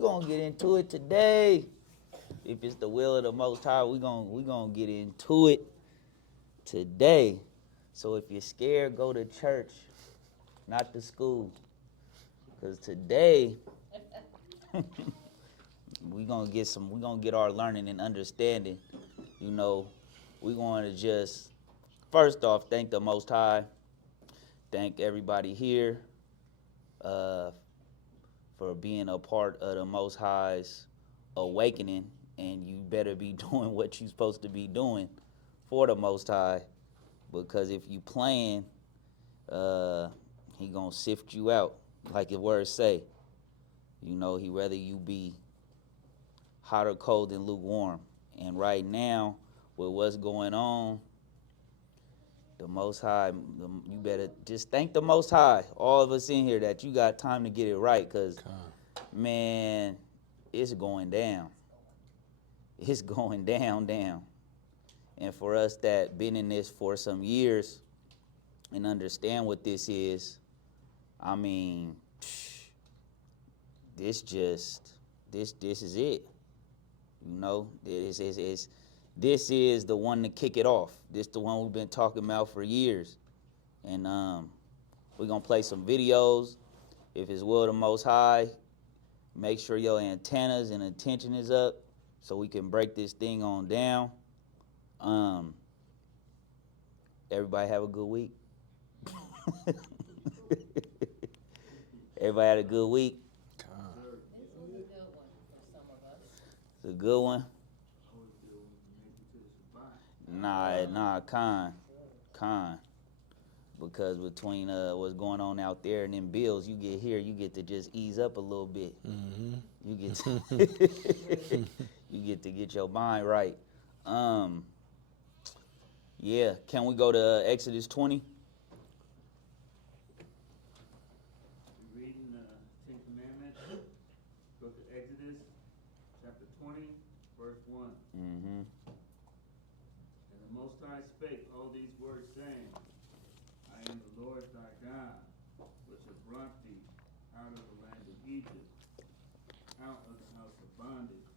gonna get into it today. If it's the will of the Most High, we gonna get into it today. So if you're scared, go to church, not to school, because today we gonna get our learning and understanding. You know, we going to just first off thank the Most High, thank everybody here for being a part of the Most High's awakening, and you better be doing what you're supposed to be doing for the Most High, because if you playing, he gonna sift you out, like the words say. You know, he rather you be hot or cold than lukewarm. And right now, with what's going on, the Most High, you better just thank the Most High, all of us in here, that you got time to get it right, because, man, it's going down. It's going down. And for us that been in this for some years and understand what this is, I mean, this is it. You know, this is the one to kick it off. This the one we've been talking about for years. And we're gonna play some videos. If it's will of the Most High, make sure your antennas and attention is up so we can break this thing on down. Everybody have a good week. Everybody had a good week. This was a good one for some of us. It's a good one. Nah, con. Because between what's going on out there and them bills, you get here, you get to just ease up a little bit. Mm-hmm. You get to you get to get your mind right. Yeah, can we go to Exodus 20? We're reading the Ten Commandments, book of Exodus, chapter 20, verse 1. Mm-hmm. And the Most High spake all these words, saying, I am the Lord thy God, which have brought thee out of the land of Egypt, out of the house of bondage.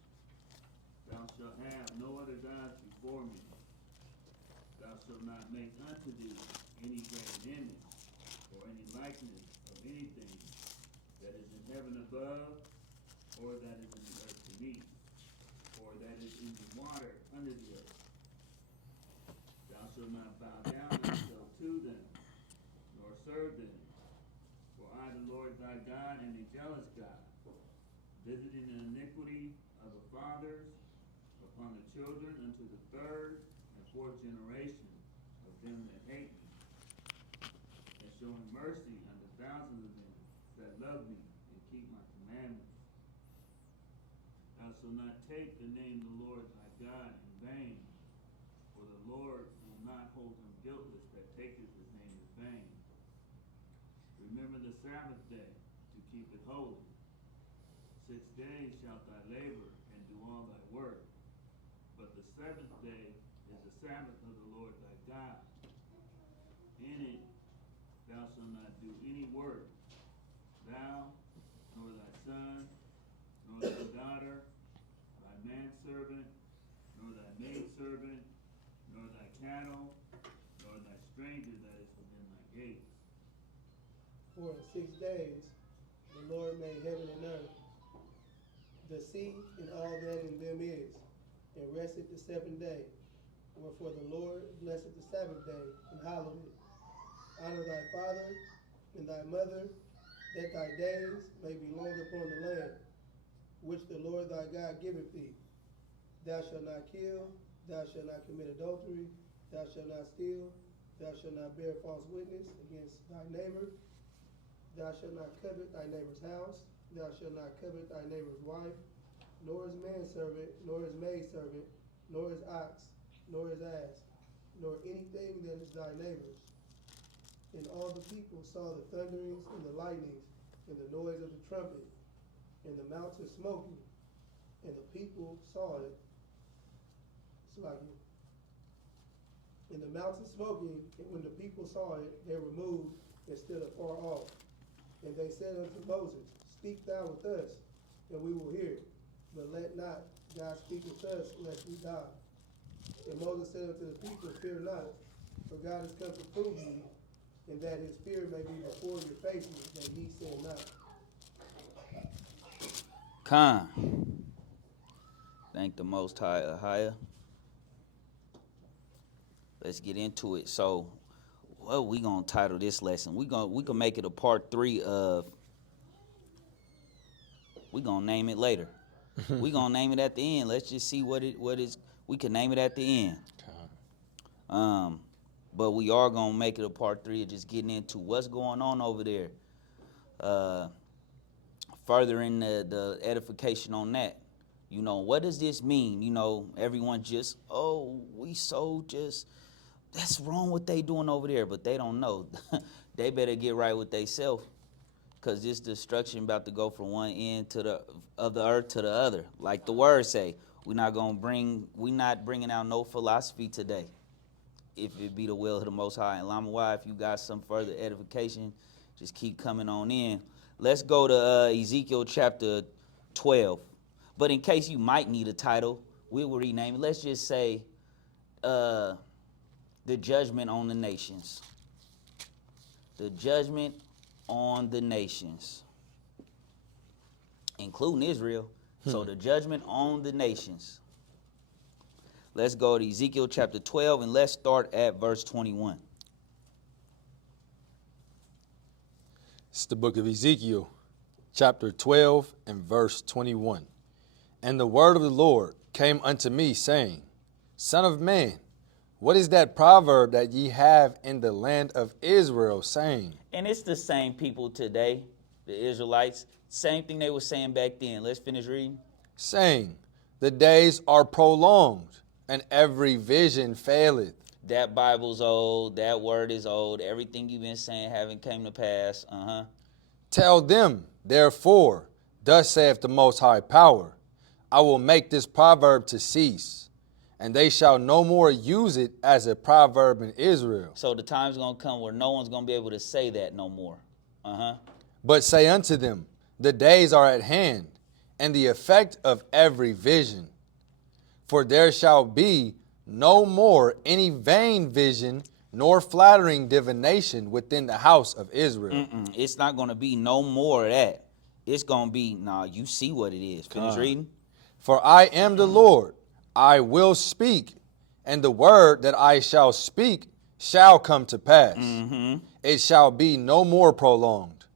Thou shalt have no other gods before me. Thou shalt not make unto thee any graven image, or any likeness of anything that is in heaven above, or that is in the earth beneath, or that is in the water under the earth. Thou shalt not bow down thyself to them, nor serve them. For I, the Lord thy God, am a jealous God, visiting the iniquity of the fathers upon the children unto the third and fourth generation of them that hate me, and showing mercy unto thousands of them that love me and keep my commandments. Thou shalt not take the name of the Lord thy God in vain, for the Lord will not hold him guiltless that taketh his name in vain. Remember the Sabbath day to keep it holy. 6 days shalt thou labor and do all thy work, but the seventh day is the Sabbath of the Lord thy God. In it thou shalt not do any work, thou, nor thy son, nor thy daughter, thy manservant, nor thy maidservant, nor thy cattle, nor thy stranger that is within thy gates. For in 6 days the Lord made heaven and earth, the sea and all that in them is, and rested the seventh day. Wherefore the Lord blessed the Sabbath day and hallowed it. Honor thy father and thy mother, that thy days may be long upon the land, which the Lord thy God giveth thee. Thou shalt not kill, thou shalt not commit adultery, thou shalt not steal, thou shalt not bear false witness against thy neighbor, thou shalt not covet thy neighbor's house, thou shalt not covet thy neighbor's wife, nor his manservant, nor his maidservant, nor his ox, nor his ass, nor anything that is thy neighbor's. And all the people saw the thunderings and the lightnings, and the noise of the trumpet, and the mountain smoking, and the people saw it. And the mountain smoking, and when the people saw it, they were moved and stood afar off. And they said unto Moses, Speak thou with us, and we will hear it. But let not God speak with us, lest we die. And Moses said unto the people, Fear not, for God has come to prove you, and that his fear may be before your faces, that ye sin not. Khan. Thank the Most High, Ahia. Let's get into it. So, what we gonna title this lesson? We can make it a part 3 of. We gonna name it later. We gonna name it at the end. Let's just see what is. We can name it at the end. But we are gonna make it a part 3 of just getting into what's going on over there. Furthering the edification on that. You know, what does this mean? You know, everyone just, that's wrong what they doing over there, but they don't know. They better get right with theyself, because this destruction about to go from one end of the earth to the other. Like the word say, we not bringing out no philosophy today, if it be the will of the Most High. And Lamawai, if you got some further edification, just keep coming on in. Let's go to Ezekiel chapter 12. But in case you might need a title, we will rename it. Let's just say the judgment on the nations. The judgment on the nations, including Israel. So the judgment on the nations. Let's go to Ezekiel chapter 12, and let's start at verse 21. It's the book of Ezekiel, chapter 12 and verse 21. And the word of the Lord came unto me, saying, Son of man, what is that proverb that ye have in the land of Israel, saying? And it's the same people today, the Israelites. Same thing they were saying back then. Let's finish reading. Saying, the days are prolonged, and every vision faileth. That Bible's old. That word is old. Everything you've been saying haven't came to pass. Tell them, therefore, thus saith the Most High Power, I will make this proverb to cease, and they shall no more use it as a proverb in Israel. So the time's going to come where no one's going to be able to say that no more. But say unto them, the days are at hand, and the effect of every vision. For there shall be no more any vain vision, nor flattering divination within the house of Israel. It's not going to be no more of that. It's going to be, you see what it is. Finish reading. For I am the Lord, I will speak, and the word that I shall speak shall come to pass. It shall be no more prolonged.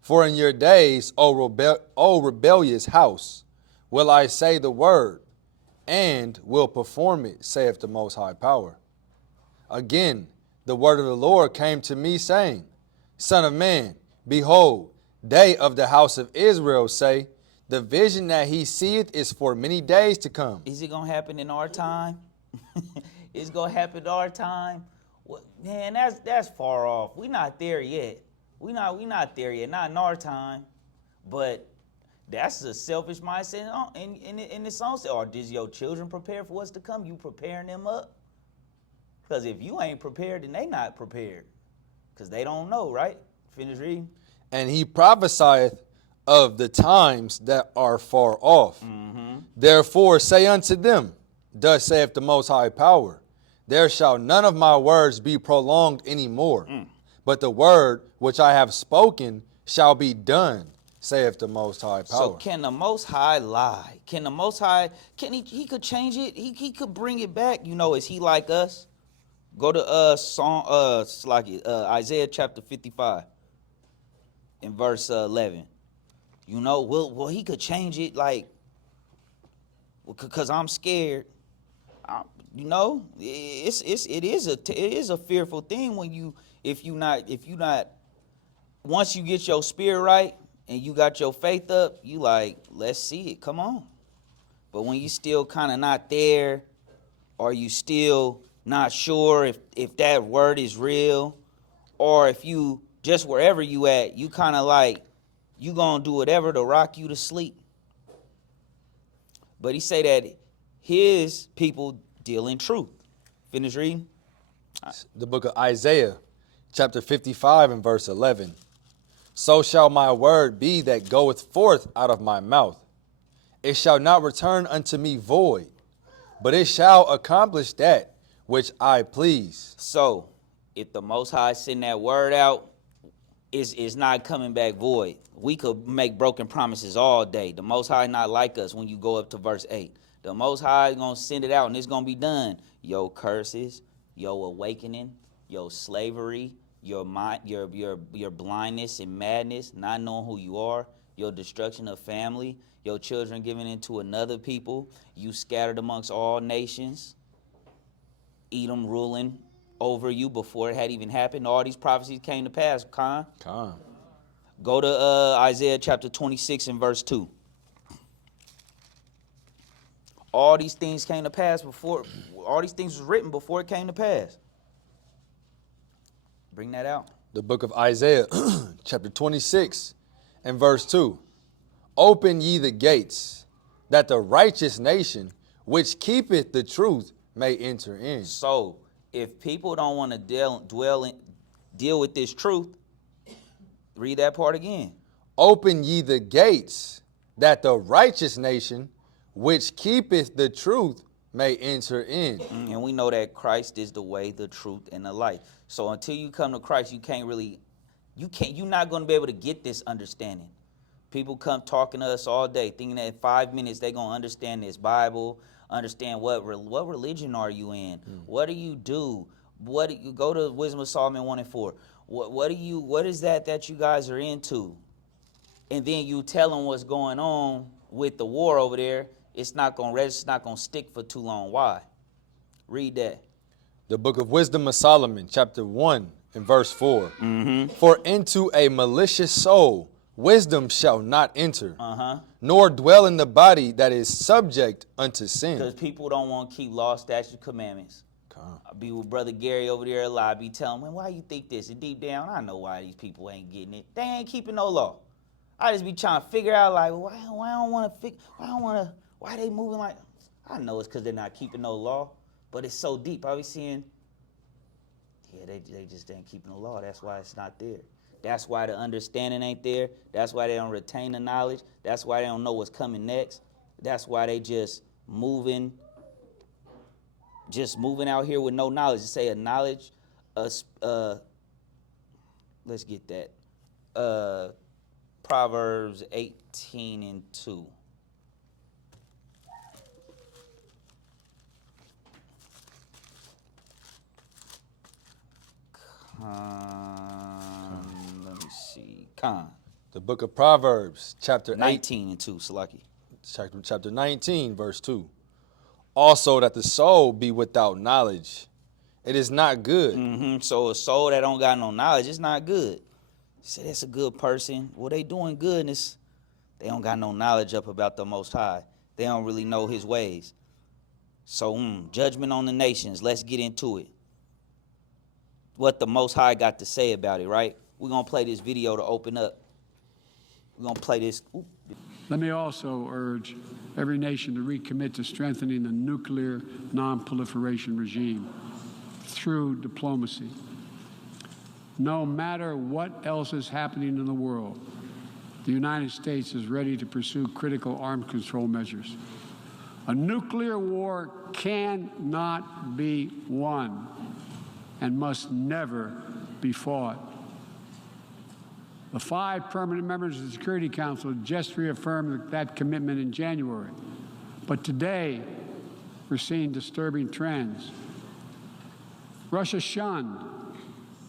For in your days, O rebellious house, will I say the word, and will perform it, saith the Most High Power. Again, the word of the Lord came to me, saying, Son of man, behold, they of the house of Israel say, the vision that he seeth is for many days to come. Is it going to happen in our time? It's going to happen in our time? Well, man, that's far off. We're not there yet. We not there yet. Not in our time. But that's a selfish mindset in its own self. Or does your children prepare for what's to come? You preparing them up? Because if you ain't prepared, then they not prepared. Because they don't know, right? Finish reading. And he prophesieth of the times that are far off. Therefore say unto them, thus saith the Most High Power, there shall none of my words be prolonged any more, but the word which I have spoken shall be done, saith the Most High Power. So can the Most High lie? Can the Most High, he could change it? He could bring it back. You know, is he like us? Go to Isaiah chapter 55 in verse 11. You know, well, he could change it, like, because I'm scared. You know, it is a fearful thing when if you not once you get your spirit right and you got your faith up, you like, let's see it, come on. But when you still kind of not there, or you still not sure if that word is real, or if you just wherever you at, you kind of like, you gonna do whatever to rock you to sleep. But he say that his people deal in truth. Finish reading. The book of Isaiah, chapter 55 and verse 11. So shall my word be that goeth forth out of my mouth. It shall not return unto me void, but it shall accomplish that which I please. So, if the Most High send that word out, it's not coming back void. We could make broken promises all day. The Most High not like us when you go up to verse 8. The Most High is going to send it out and it's going to be done. Your curses, your awakening, your slavery, your mind, your blindness and madness, not knowing who you are, your destruction of family, your children given into another people, you scattered amongst all nations, Edom ruling over you before it had even happened. All these prophecies came to pass, Khan. Come. Go to Isaiah chapter 26 and verse 2. All these things came to pass before, all these things was written before it came to pass. Bring that out. The book of Isaiah, chapter 26 and verse 2. Open ye the gates, that the righteous nation, which keepeth the truth, may enter in. So, if people don't want to deal with this truth, read that part again. Open ye the gates, that the righteous nation, which keepeth the truth, may enter in. And we know that Christ is the way, the truth, and the life. So until you come to Christ, you're not going to be able to get this understanding. People come talking to us all day, thinking that in 5 minutes they're going to understand this Bible, understand what religion are you in, what do you do, what do you go to Wisdom of Solomon 1 and 4. What is that you guys are into? And then you tell them what's going on with the war over there. It's not going to register, it's not going to stick for too long. Why? Read that. The book of Wisdom of Solomon, chapter 1 and verse 4. For into a malicious soul wisdom shall not enter, nor dwell in the body that is subject unto sin. Because people don't want to keep law, statute, commandments. I be with Brother Gary over there a lot. I be telling him, why you think this? And deep down, I know why these people ain't getting it. They ain't keeping no law. I just be trying to figure out, like, why they moving like, I know it's because they're not keeping no law, but it's so deep. I be seeing, they just ain't keeping the law. That's why it's not there. That's why the understanding ain't there. That's why they don't retain the knowledge. That's why they don't know what's coming next. That's why they just moving out here with no knowledge. To say a knowledge, let's get that. Proverbs 18 and 2. Let me see. The book of Proverbs, chapter 19 and 2, Salaki. Chapter 19, verse 2. Also that the soul be without knowledge, it is not good. So a soul that don't got no knowledge, it's not good. Say that's a good person. Well, they doing good, and they don't got no knowledge up about the Most High. They don't really know His ways. So, judgment on the nations. Let's get into it. What the Most High got to say about it, right? We're going to play this video to open up. We're going to play this. Let me also urge every nation to recommit to strengthening the nuclear non-proliferation regime through diplomacy. No matter what else is happening in the world, the United States is ready to pursue critical arms control measures. A nuclear war cannot be won and must never be fought. The 5 permanent members of the Security Council just reaffirmed that commitment in January. But today, we're seeing disturbing trends. Russia shunned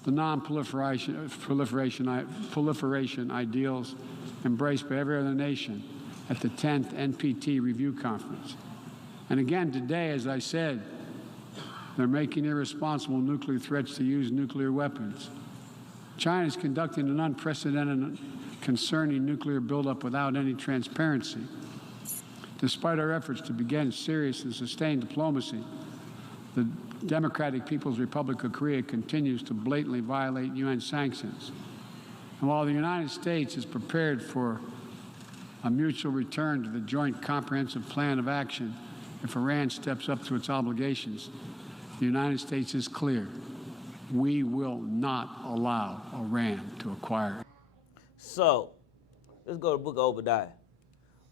the non-proliferation ideals embraced by every other nation at the 10th NPT Review Conference. And again today, as I said, they're making irresponsible nuclear threats to use nuclear weapons. China is conducting an unprecedented, concerning nuclear buildup without any transparency. Despite our efforts to begin serious and sustained diplomacy, the Democratic People's Republic of Korea continues to blatantly violate UN sanctions. And while the United States is prepared for a mutual return to the Joint Comprehensive Plan of Action if Iran steps up to its obligations, the United States is clear. We will not allow Iran to acquire it. So, let's go to the book of Obadiah.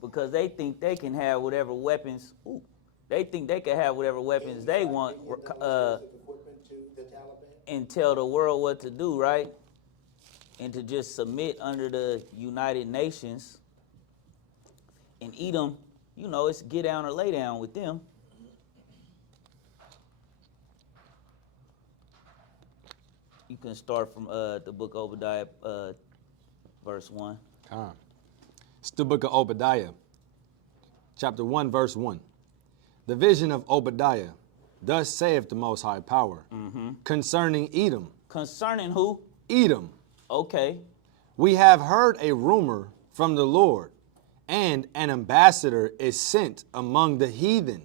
because they think they can have whatever weapons. They think they can have whatever weapons they want, and tell the world what to do, right? And to just submit under the United Nations. And Edom, you know, it's get down or lay down with them. You can start from the book of Obadiah, verse 1. It's the book of Obadiah, chapter 1, verse 1. The vision of Obadiah, thus saith the Most High Power, concerning Edom. Concerning who? Edom. Okay. We have heard a rumor from the Lord, and an ambassador is sent among the heathen.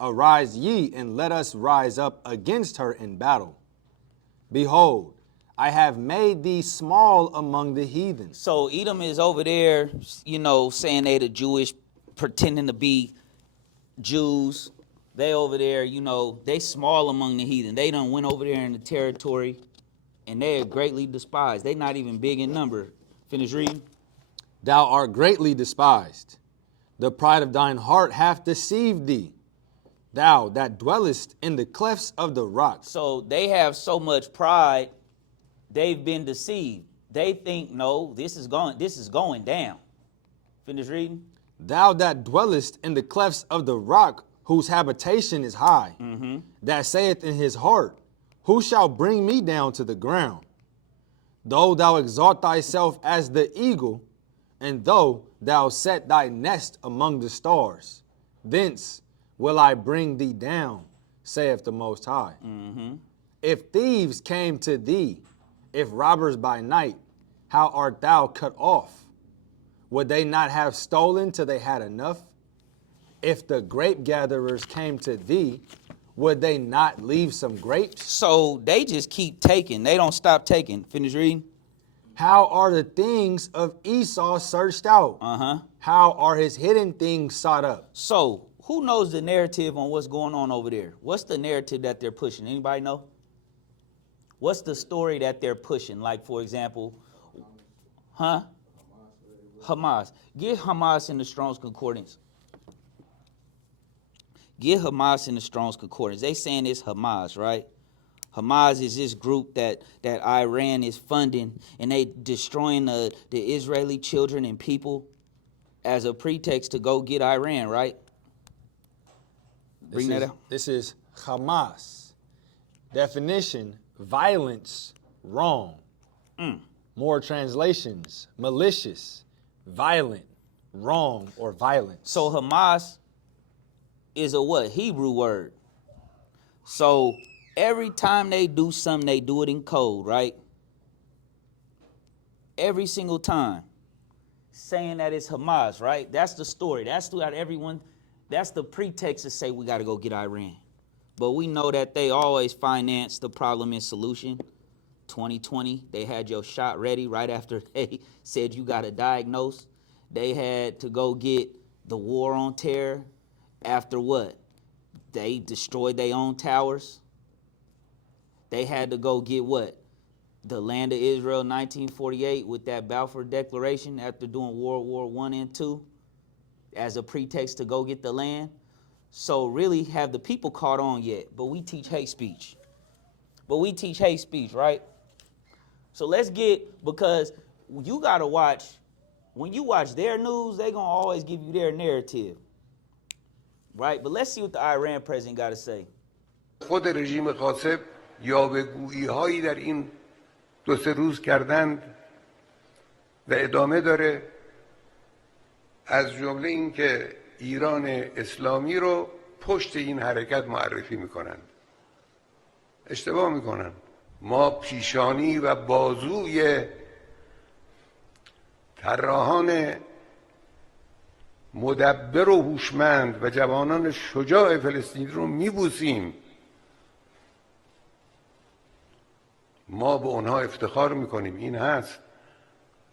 Arise ye, and let us rise up against her in battle. Behold, I have made thee small among the heathen. So Edom is over there, you know, saying they the Jewish, pretending to be Jews. They over there, you know, they small among the heathen. They done went over there in the territory, and they are greatly despised. They not even big in number. Finish reading. Thou art greatly despised. The pride of thine heart hath deceived thee. Thou that dwellest in the clefts of the rocks. So they have so much pride, they've been deceived. They think, no, this is going down. Finish reading. Thou that dwellest in the clefts of the rock, whose habitation is high, that saith in his heart, who shall bring me down to the ground? Though thou exalt thyself as the eagle, and though thou set thy nest among the stars, thence will I bring thee down, saith the Most High. If thieves came to thee, if robbers by night, how art thou cut off? Would they not have stolen till they had enough? If the grape gatherers came to thee, would they not leave some grapes? So they just keep taking. They don't stop taking. Finish reading. How are the things of Esau searched out? How are his hidden things sought up? So who knows the narrative on what's going on over there? What's the narrative that they're pushing? Anybody know? What's the story that they're pushing? Like, for example, Hamas. Get Hamas in the Strong's Concordance. Get Hamas in the Strong's Concordance. They saying it's Hamas, right? Hamas is this group that Iran is funding, and they destroying the Israeli children and people as a pretext to go get Iran, right? Bring that out. This is Hamas. Definition, violence, wrong. More translations, malicious, violent, wrong, or violence. So Hamas is a what? Hebrew word. So every time they do something, they do it in code, right? Every single time. Saying that it's Hamas, right? That's the story. That's throughout everyone. That's the pretext to say we got to go get Iran. But we know that they always finance the problem and solution. 2020, they had your shot ready right after they said you got to diagnose. They had to go get the war on terror after what? They destroyed their own towers. They had to go get what? The land of Israel, 1948, with that Balfour Declaration after doing World War I and II as a pretext to go get the land. So really, have the people caught on yet? But we teach hate speech. Right? So let's get, because you got to watch, when you watch their news, they're going to always give you their narrative. Right? But let's see what the Iran president got to say. خود رژیم غاصب یاوه‌گویی هایی در این 2-3 روز کردند و ادامه داره، از جمله این که ایران اسلامی رو پشت این حرکت معرفی میکنند. اشتباه میکنن. ما پیشانی و بازوی طراحان مدبر و هوشمند و جوانان شجاع فلسطینی رو میبوسیم. ما به اونها افتخار میکنیم، این هست.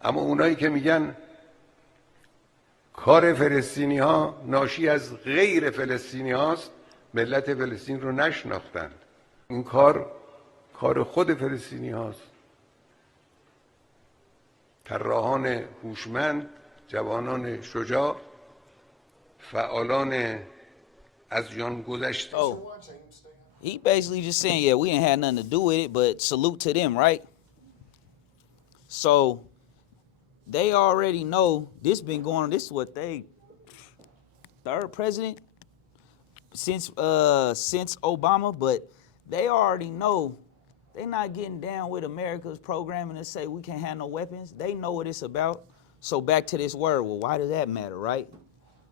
اما اونایی که میگن کار فلسطینی ها ناشی از غیر فلسطینی هاست، ملت فلسطین رو نشناختند. این کار خود فلسطینی هاست. طراحان هوشمند، جوانان شجاع فعالان از جان گذشته. Oh, he basically just saying, yeah, we ain't had nothing to do with it, but salute to them, right? So they already know this been going on. This is what they third president since Obama, but they already know they not getting down with America's programming to say we can't have no weapons. They know what it's about. So back to this word. Well, why does that matter, right?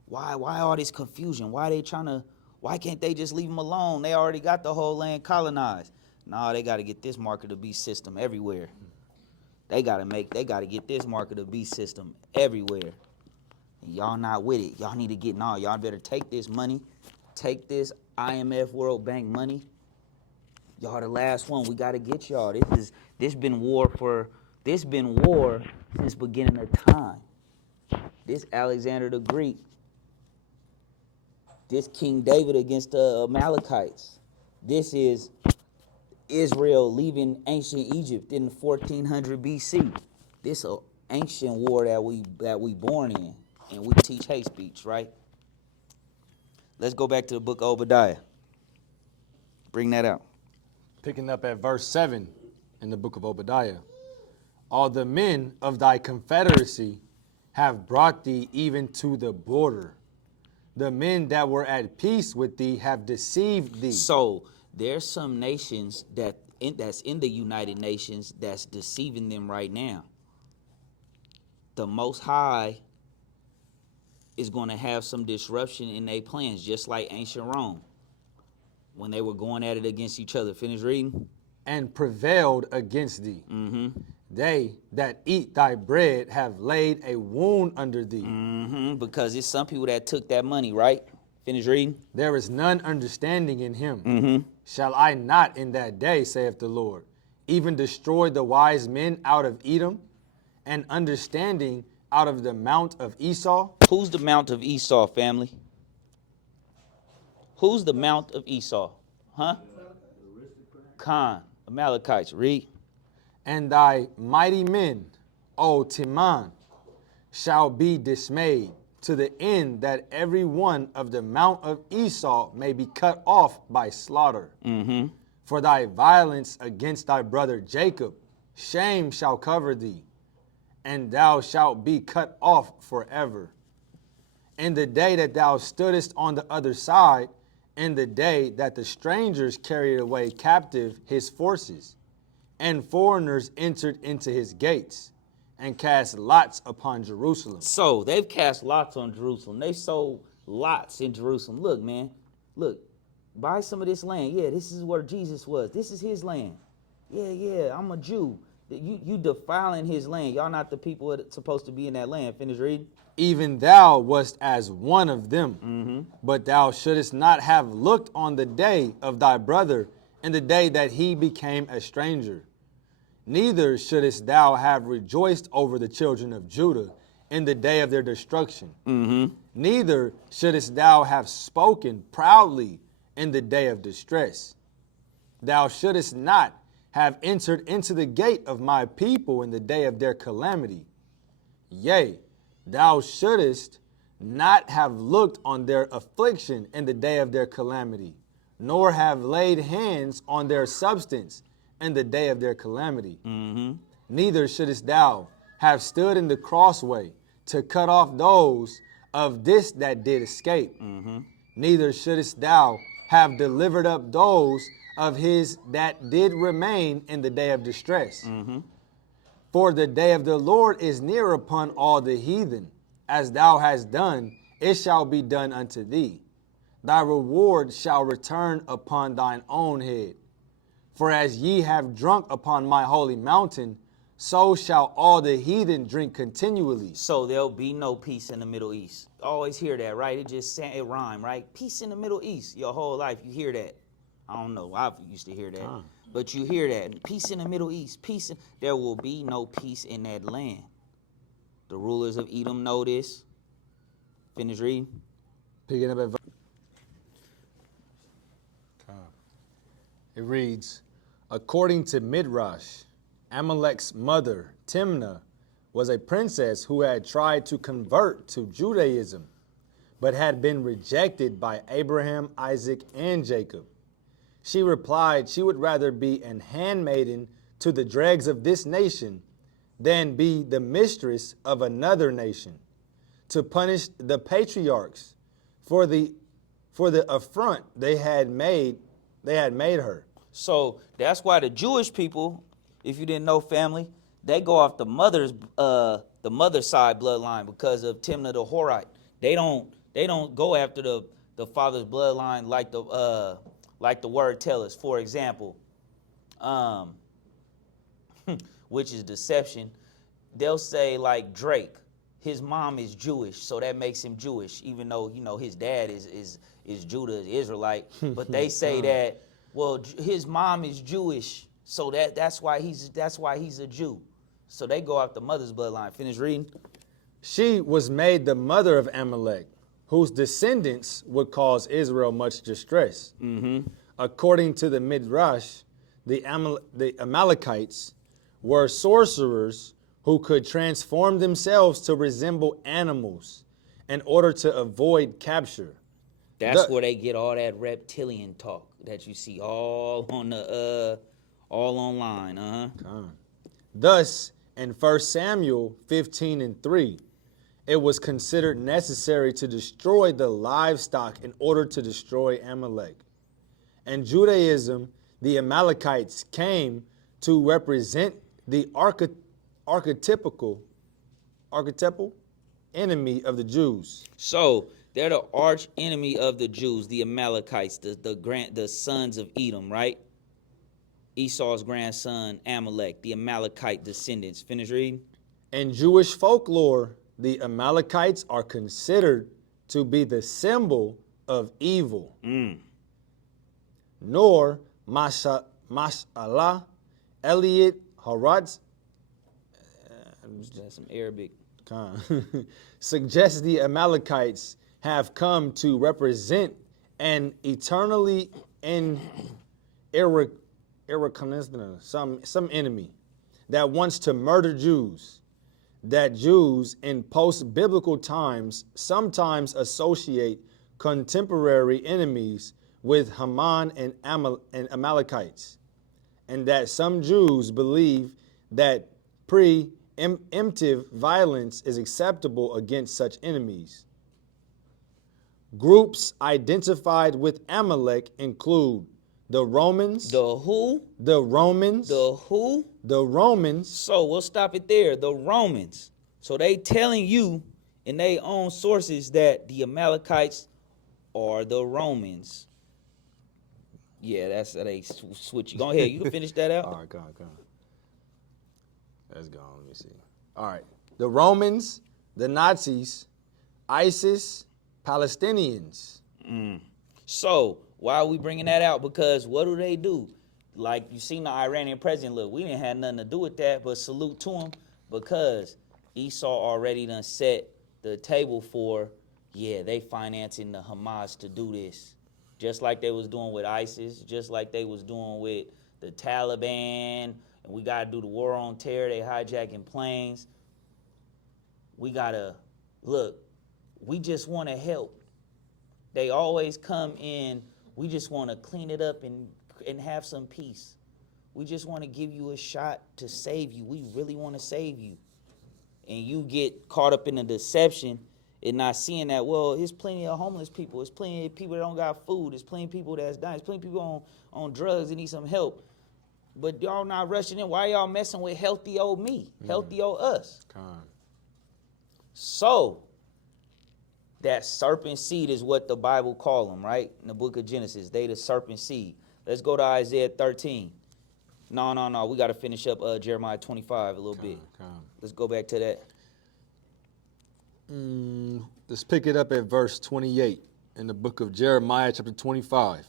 Why all this confusion? Why can't they just leave them alone? They already got the whole land colonized. No, they got to get this market of the beast system everywhere. They got to get this market of the beast system everywhere. And y'all not with it. Y'all need to get, y'all better take this money. Take this IMF World Bank money. Y'all the last one. We got to get y'all. This been war since beginning of time. This Alexander the Greek. This King David against the Amalekites. This is Israel leaving ancient Egypt in 1400 BC. This is an ancient war that we born in, and we teach hate speech, right? Let's go back to the book of Obadiah. Bring that out. Picking up at verse 7 in the book of Obadiah. All the men of thy confederacy have brought thee even to the border. The men that were at peace with thee have deceived thee. So there's some nations that's in the United Nations that's deceiving them right now. The Most High is going to have some disruption in their plans, just like ancient Rome, when they were going at it against each other. Finish reading. And prevailed against thee. Mm-hmm. They that eat thy bread have laid a wound under thee. Mm-hmm. Because it's some people that took that money, right? Finish reading. There is none understanding in him. Mm-hmm. Shall I not in that day, saith the Lord, even destroy the wise men out of Edom, and understanding out of the mount of Esau? Who's the mount of Esau, family? Who's the mount of Esau? Huh? Khan, Amalekites. Read. And thy mighty men, O Timan, shall be dismayed, to the end that every one of the mount of Esau may be cut off by slaughter. Mm-hmm. For thy violence against thy brother Jacob, shame shall cover thee, and thou shalt be cut off forever. In the day that thou stoodest on the other side, in the day that the strangers carried away captive his forces, and foreigners entered into his gates, and cast lots upon Jerusalem. So they've cast lots on Jerusalem. They sold lots in Jerusalem. Look, man, look, buy some of this land. Yeah, this is where Jesus was. This is his land. Yeah, I'm a Jew. You defiling his land. Y'all not the people that's supposed to be in that land. Finish reading. Even thou wast as one of them, Mm-hmm. but thou shouldest not have looked on the day of thy brother, and the day that he became a stranger. Neither shouldest thou have rejoiced over the children of Judah in the day of their destruction. Mm-hmm. Neither shouldest thou have spoken proudly in the day of distress. Thou shouldest not have entered into the gate of my people in the day of their calamity. Yea, thou shouldest not have looked on their affliction in the day of their calamity, nor have laid hands on their substance in the day of their calamity. Mm-hmm. Neither shouldest thou have stood in the crossway to cut off those of this that did escape. Mm-hmm. Neither shouldest thou have delivered up those of his that did remain in the day of distress. Mm-hmm. For the day of the Lord is near upon all the heathen. As thou hast done, it shall be done unto thee. Thy reward shall return upon thine own head. For as ye have drunk upon my holy mountain, so shall all the heathen drink continually. So there'll be no peace in the Middle East. Always hear that, right? It rhyme, right? Peace in the Middle East. Your whole life you hear that. I don't know. I used to hear that. But you hear that. Peace in the Middle East. There will be no peace in that land. The rulers of Edom know this. Finish reading. Picking up at it reads, according to Midrash, Amalek's mother, Timnah, was a princess who had tried to convert to Judaism, but had been rejected by Abraham, Isaac, and Jacob. She replied she would rather be an handmaiden to the dregs of this nation than be the mistress of another nation, to punish the patriarchs for the affront they had made her. So that's why the Jewish people, if you didn't know, family, they go off the mother side bloodline because of Timnah the Horite. They don't go after the father's bloodline like the word tells us. For example, which is deception. They'll say like Drake, his mom is Jewish, so that makes him Jewish, even though his dad is Judah, Israelite. But they say that, well, his mom is Jewish, so that's why he's a Jew. So they go off the mother's bloodline. Finish reading. She was made the mother of Amalek, whose descendants would cause Israel much distress. According to the Midrash, the Amalekites were sorcerers who could transform themselves to resemble animals in order to avoid capture. That's where they get all that reptilian talk that you see all online. Thus, in 1 Samuel 15:3, it was considered necessary to destroy the livestock in order to destroy Amalek. In Judaism, the Amalekites came to represent the archetypal enemy of the Jews. So they're the arch enemy of the Jews, the Amalekites, the sons of Edom, right? Esau's grandson, Amalek, the Amalekite descendants. Finish reading. In Jewish folklore, the Amalekites are considered to be the symbol of evil. Nor Mashallah, Eliot, Haratz, That's some Arabic. suggests the Amalekites have come to represent an eternally some enemy that wants to murder Jews. That Jews in post-biblical times sometimes associate contemporary enemies with Haman and Amalekites, and that some Jews believe that preemptive violence is acceptable against such enemies. Groups identified with Amalek include the Romans. The who? The Romans. The who? The Romans. So we'll stop it there. The Romans. So they telling you in their own sources that the Amalekites are the Romans. Yeah, that's how they switch. Go ahead. You can finish that out. All right, come on. Let's go. Let me see. All right. The Romans, the Nazis, ISIS, Palestinians. So why are we bringing that out? Because what do? Like you seen the Iranian president, look, we didn't have nothing to do with that, but salute to him because Esau already done set the table for, they financing the Hamas to do this. Just like they was doing with ISIS, just like they was doing with the Taliban, and we got to do the war on terror, they hijacking planes. We got to, look, we just want to help. They always come in, we just want to clean it up and have some peace. We just want to give you a shot to save you. We really want to save you. And you get caught up in the deception and not seeing that, well, there's plenty of homeless people. There's plenty of people that don't got food. There's plenty of people that's dying. There's plenty of people on drugs that need some help. But y'all not rushing in. Why y'all messing with healthy old me? Healthy old us? So, that serpent seed is what the Bible call them, right? In the book of Genesis, they the serpent seed. Let's go to Isaiah 13. No. We got to finish up Jeremiah 25 a little bit. Let's go back to that. Let's pick it up at verse 28 in the book of Jeremiah chapter 25.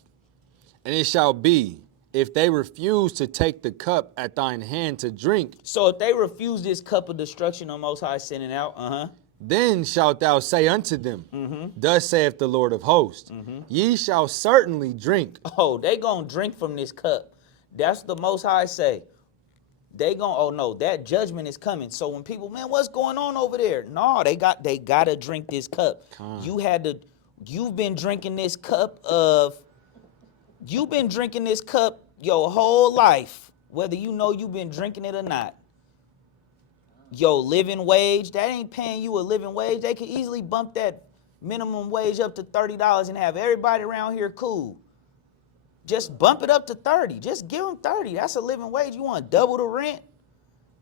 And it shall be, if they refuse to take the cup at thine hand to drink. So if they refuse this cup of destruction the Most High sending out, then shalt thou say unto them, thus saith the Lord of hosts, ye shall certainly drink. Oh, they gonna drink from this cup. That's the Most High say. they gon' oh no, that judgment is coming. So when people, man, what's going on over there? No, they gotta drink this cup. You've been drinking this cup your whole life, whether you know you've been drinking it or not. Yo, living wage, that ain't paying you a living wage. They could easily bump that minimum wage up to $30 and have everybody around here cool. Just bump it up to 30. Just give them 30. That's a living wage. You want to double the rent?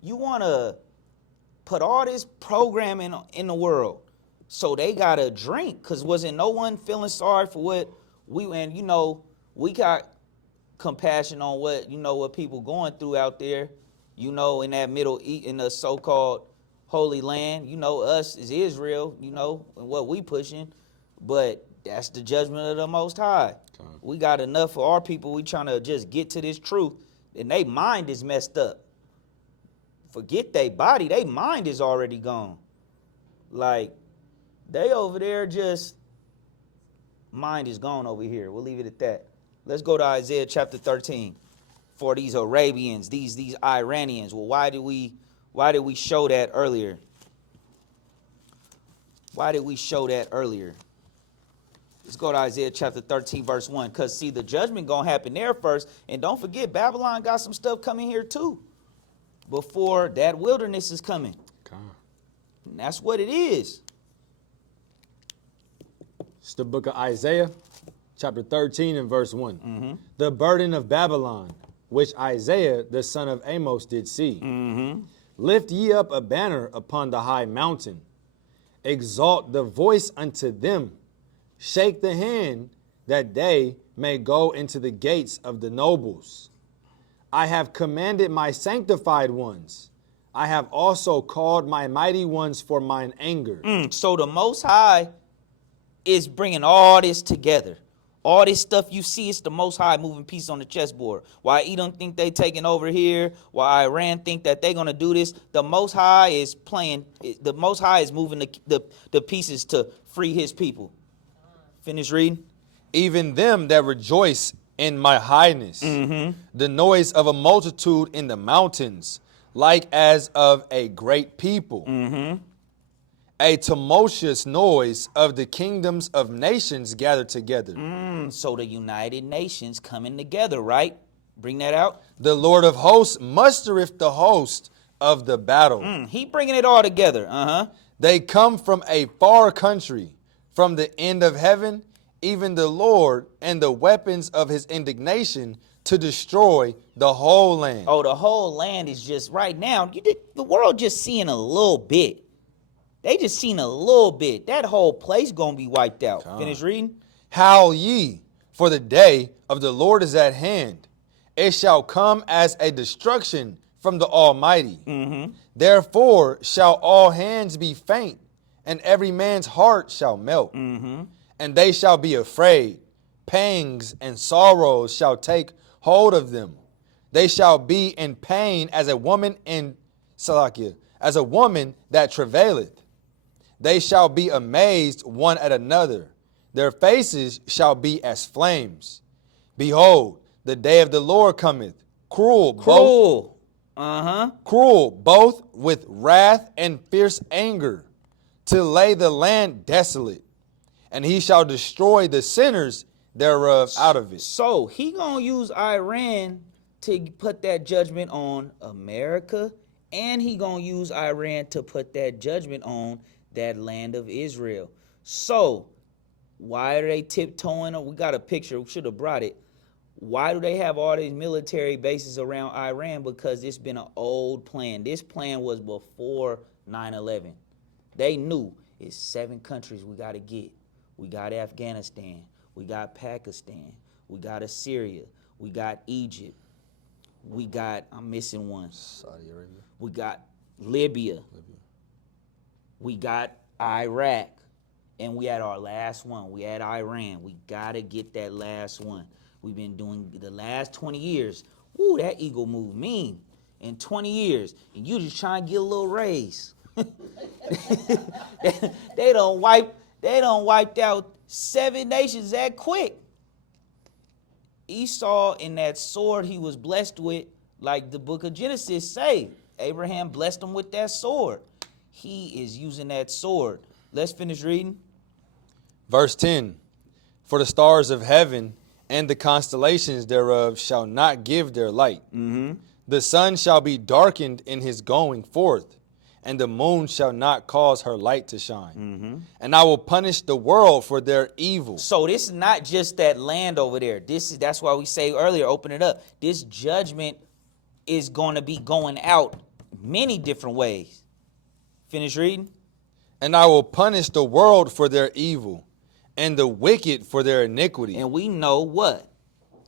You want to put all this programming in the world. So they got to drink, because wasn't no one feeling sorry for what and we got compassion on what people going through out there, in that in the so-called Holy Land. Us is Israel, and what we pushing, but that's the judgment of the Most High. We got enough for our people. We trying to just get to this truth, and they mind is messed up. Forget they body, they mind is already gone. Like, they over there just, mind is gone over here. We'll leave it at that. Let's go to Isaiah chapter 13. For these Arabians, these Iranians. Well, why did we show that earlier? Why did we show that earlier? Let's go to Isaiah chapter 13, verse 1. Because, see, the judgment going to happen there first. And don't forget, Babylon got some stuff coming here too, before that wilderness is coming. And that's what it is. It's the book of Isaiah, chapter 13 and verse 1. The burden of Babylon, which Isaiah the son of Amos did see. Lift ye up a banner upon the high mountain. Exalt the voice unto them. Shake the hand, that they may go into the gates of the nobles. I have commanded my sanctified ones. I have also called my mighty ones for mine anger. So the Most High is bringing all this together. All this stuff you see, it's the Most High moving pieces on the chessboard. Why Edom think they taking over here, why Iran think that they gonna do this, the Most High is playing, the Most High is moving the pieces to free his people. Finish reading. Even them that rejoice in my highness, the noise of a multitude in the mountains, like as of a great people. A tumultuous noise of the kingdoms of nations gathered together. So the United Nations coming together, right? Bring that out. The Lord of hosts mustereth the host of the battle. He bringing it all together. They come from a far country, from the end of heaven, even the Lord, and the weapons of his indignation to destroy the whole land. Oh, the whole land is just right now. The world just seeing a little bit. They just seen a little bit. That whole place gonna be wiped out. Finish reading. Howl ye, for the day of the Lord is at hand. It shall come as a destruction from the Almighty. Therefore shall all hands be faint, and every man's heart shall melt. And they shall be afraid. Pangs and sorrows shall take hold of them. They shall be in pain as a woman in Salakia, as a woman that travaileth. They shall be amazed one at another. Their faces shall be as flames. Behold, the day of the Lord cometh, cruel, both with wrath and fierce anger, to lay the land desolate. And he shall destroy the sinners thereof out of it. So he gonna use Iran to put that judgment on America, and he gonna use Iran to put that judgment on that land of Israel. So why are they tiptoeing? We got a picture. We should have brought it. Why do they have all these military bases around Iran? Because it's been an old plan. This plan was before 9/11. They knew it's 7 countries we got to get. We got Afghanistan. We got Pakistan. We got Assyria. We got Egypt. We got, I'm missing one. Saudi Arabia. We got Libya. We got Iraq. And we had our last one. We had Iran. We got to get that last one. We've been doing the last 20 years. Ooh, that eagle moved mean. In 20 years. And you just trying to get a little raise. They done wiped out 7 nations that quick. Esau, in that sword he was blessed with, Like the book of Genesis say, Abraham blessed him with that sword. He is using that sword. Let's finish reading. Verse 10, for the stars of heaven and the constellations thereof shall not give their light. The sun shall be darkened in his going forth, and the moon shall not cause her light to shine. And I will punish the world for their evil. So this is not just that land over there. That's why we say earlier, open it up. This judgment is going to be going out many different ways. Finish reading. And I will punish the world for their evil, and the wicked for their iniquity. And we know what?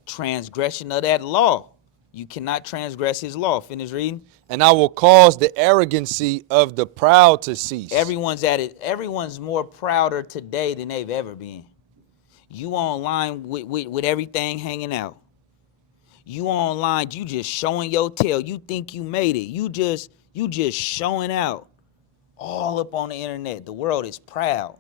Transgression of that law. You cannot transgress his law. Finish reading. And I will cause the arrogancy of the proud to cease. Everyone's at it. Everyone's more prouder today than they've ever been. You online with everything hanging out. You online, you just showing your tail. You think you made it. You just showing out. All up on the internet. The world is proud.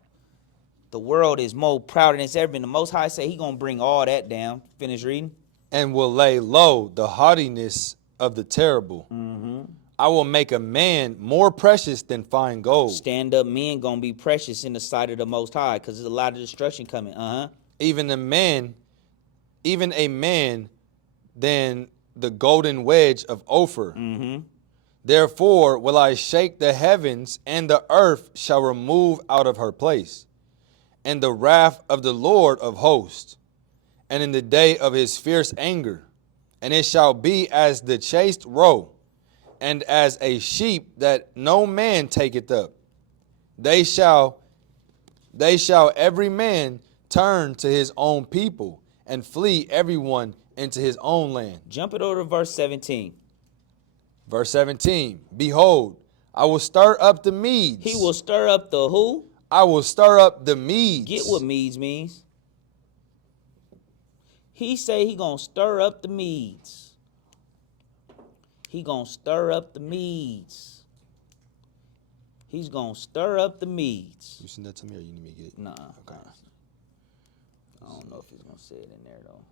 The world is more prouder than it's ever been. The Most High say he gonna bring all that down. Finish reading. And will lay low the haughtiness of the terrible. I will make a man more precious than fine gold. Stand up men gonna be precious in the sight of the Most High, because there's a lot of destruction coming. Even a man than the golden wedge of Ophir. Therefore will I shake the heavens, and the earth shall remove out of her place, and the wrath of the Lord of hosts, and in the day of his fierce anger. And it shall be as the chaste roe, and as a sheep that no man taketh up. They shall every man turn to his own people, and flee everyone into his own land. Jump it over to verse 17. Verse 17, behold, I will stir up the Medes. He will stir up the who? I will stir up the Medes. Get what Medes means. He say he gonna stir up the Medes. He gonna stir up the Medes. He's gonna stir up the Medes. You send that to me, or you need me to get it? Nah. Okay. I don't know if he's gonna say it in there though.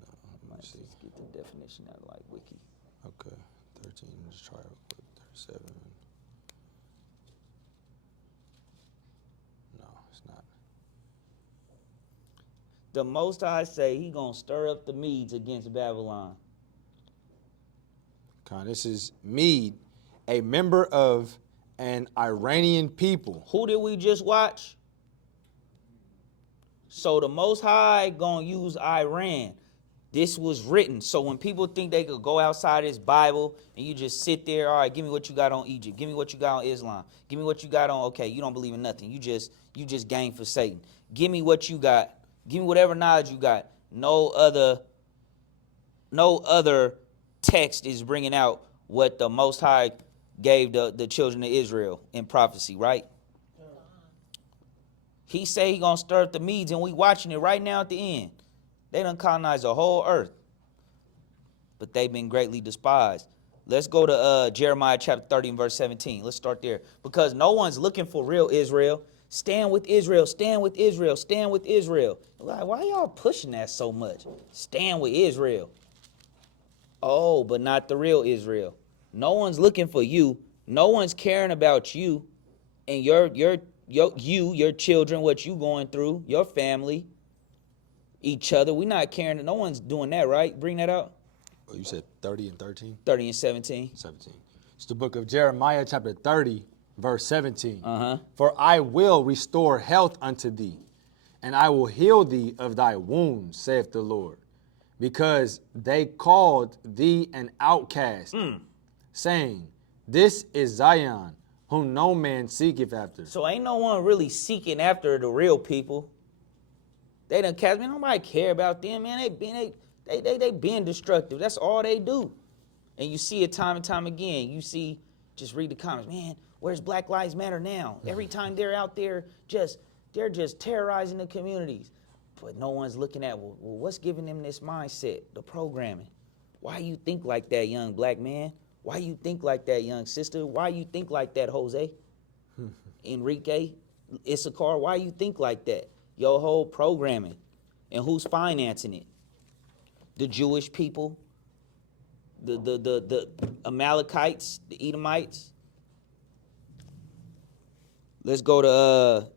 No, I might just get the definition out of like wiki. Okay. 13. Let's try it real quick. 37. No, it's not. The Most High say he gonna stir up the Medes against Babylon. This is Mede, a member of an Iranian people. Who did we just watch? So the Most High gonna use Iran. This was written. So when people think they could go outside this Bible and you just sit there, all right, give me what you got on Egypt. Give me what you got on Islam. Give me what you got on, okay, you don't believe in nothing. You just game for Satan. Give me what you got. Give me whatever knowledge you got. No other text is bringing out what the Most High gave the children of Israel in prophecy, right? He say he gonna stir up the Medes, and we watching it right now at the end. They done colonized the whole earth, but they've been greatly despised. Let's go to Jeremiah chapter 30 and verse 17. Let's start there, because no one's looking for real Israel. Stand with Israel, stand with Israel, stand with Israel. Like, why y'all pushing that so much? Stand with Israel. Oh, but not the real Israel. No one's looking for you. No one's caring about you and your children, what you going through, your family, each other. We not caring. No one's doing that, right? Bring that out. Oh, you said 30 and 13? 30 and 17. 17. It's the book of Jeremiah chapter 30, verse 17. Uh-huh. For I will restore health unto thee, and I will heal thee of thy wounds, saith the Lord. Because they called thee an outcast, saying, this is Zion, whom no man seeketh after. So ain't no one really seeking after the real people. They done cast, man, nobody care about them, man. They been destructive. That's all they do. And you see it time and time again. You see, just read the comments, man, where's Black Lives Matter now? Every time they're out there, they're just terrorizing the communities. But no one's looking at, well, what's giving them this mindset, the programming? Why you think like that, young black man? Why you think like that, young sister? Why you think like that, Jose? Enrique, Issachar, why you think like that? Your whole programming. And who's financing it? The Jewish people. the Amalekites, the Edomites. Let's go to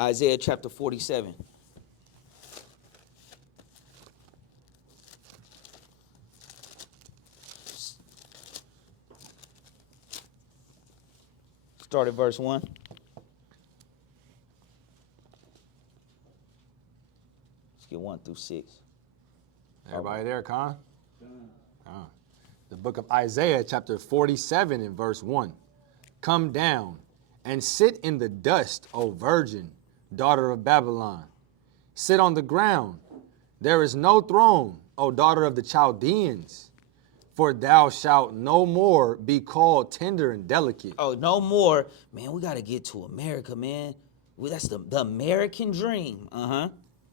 Isaiah chapter 47. Start at verse 1. Let's get 1 through 6. Everybody there, Con? The book of Isaiah, chapter 47, and verse 1. Come down and sit in the dust, O virgin, daughter of Babylon. Sit on the ground. There is no throne, O daughter of the Chaldeans. For thou shalt no more be called tender and delicate. Oh, no more. Man, we got to get to America, man. That's the American dream.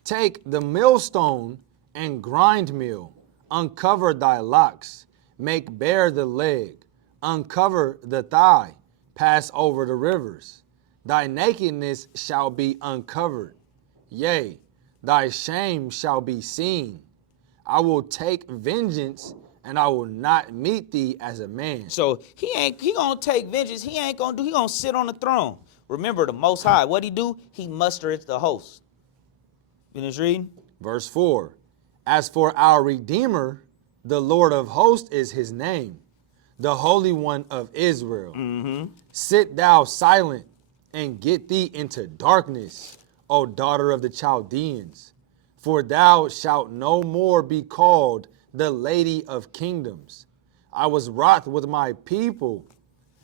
Take the millstone and grind mill. Uncover thy locks. Make bare the leg. Uncover the thigh. Pass over the rivers. Thy nakedness shall be uncovered. Yea, thy shame shall be seen. I will take vengeance, and I will not meet thee as a man. So he gonna take vengeance. He gonna sit on the throne. Remember, the Most High, what he do? He mustereth the host. Finish reading. Verse 4. As for our Redeemer, the Lord of hosts is his name, the Holy One of Israel. Sit thou silent and get thee into darkness, O daughter of the Chaldeans. For thou shalt no more be called the Lady of Kingdoms. I was wroth with my people.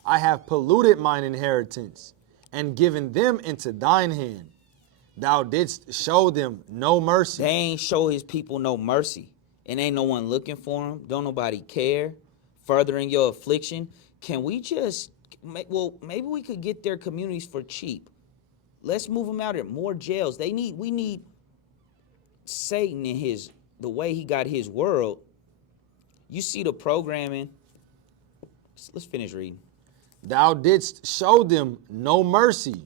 I have polluted mine inheritance and given them into thine hand. Thou didst show them no mercy. They ain't show his people no mercy. And ain't no one looking for him. Don't nobody care. Furthering your affliction. Can we just, maybe we could get their communities for cheap. Let's move them out of more jails. We need Satan in the way he got his world. You see the programming. Let's finish reading. Thou didst show them no mercy.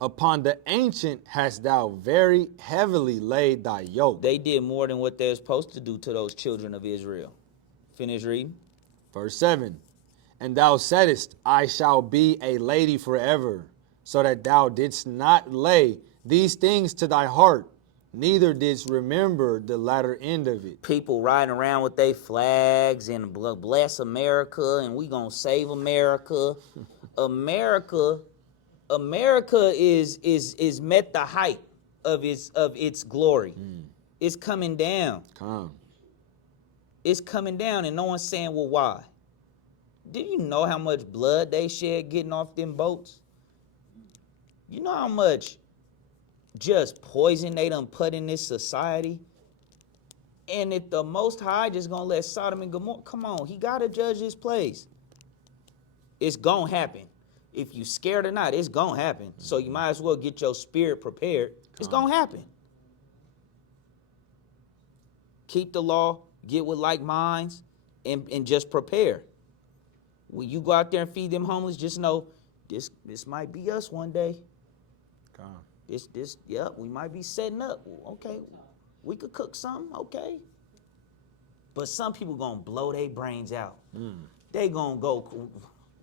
Upon the ancient hast thou very heavily laid thy yoke. They did more than what they're supposed to do to those children of Israel. Finish reading. Verse 7. And thou saidst, I shall be a lady forever, so that thou didst not lay these things to thy heart, neither didst remember the latter end of it. People riding around with their flags and bless America and we gonna save America. America is met the height of its glory. It's coming down. It's coming down, and no one's saying, well, why? Do you know how much blood they shed getting off them boats? You know how much just poison they done put in this society? And if the Most High just gonna let Sodom and Gomorrah, come on, he gotta judge his place. It's gonna happen. If you scared or not, it's gonna happen. So you might as well get your spirit prepared. It's gonna happen. Keep the law, get with like minds, and just prepare. When you go out there and feed them homeless, just know this might be us one day. We might be setting up. Okay, we could cook something, okay. But some people gonna blow their brains out. They gonna go,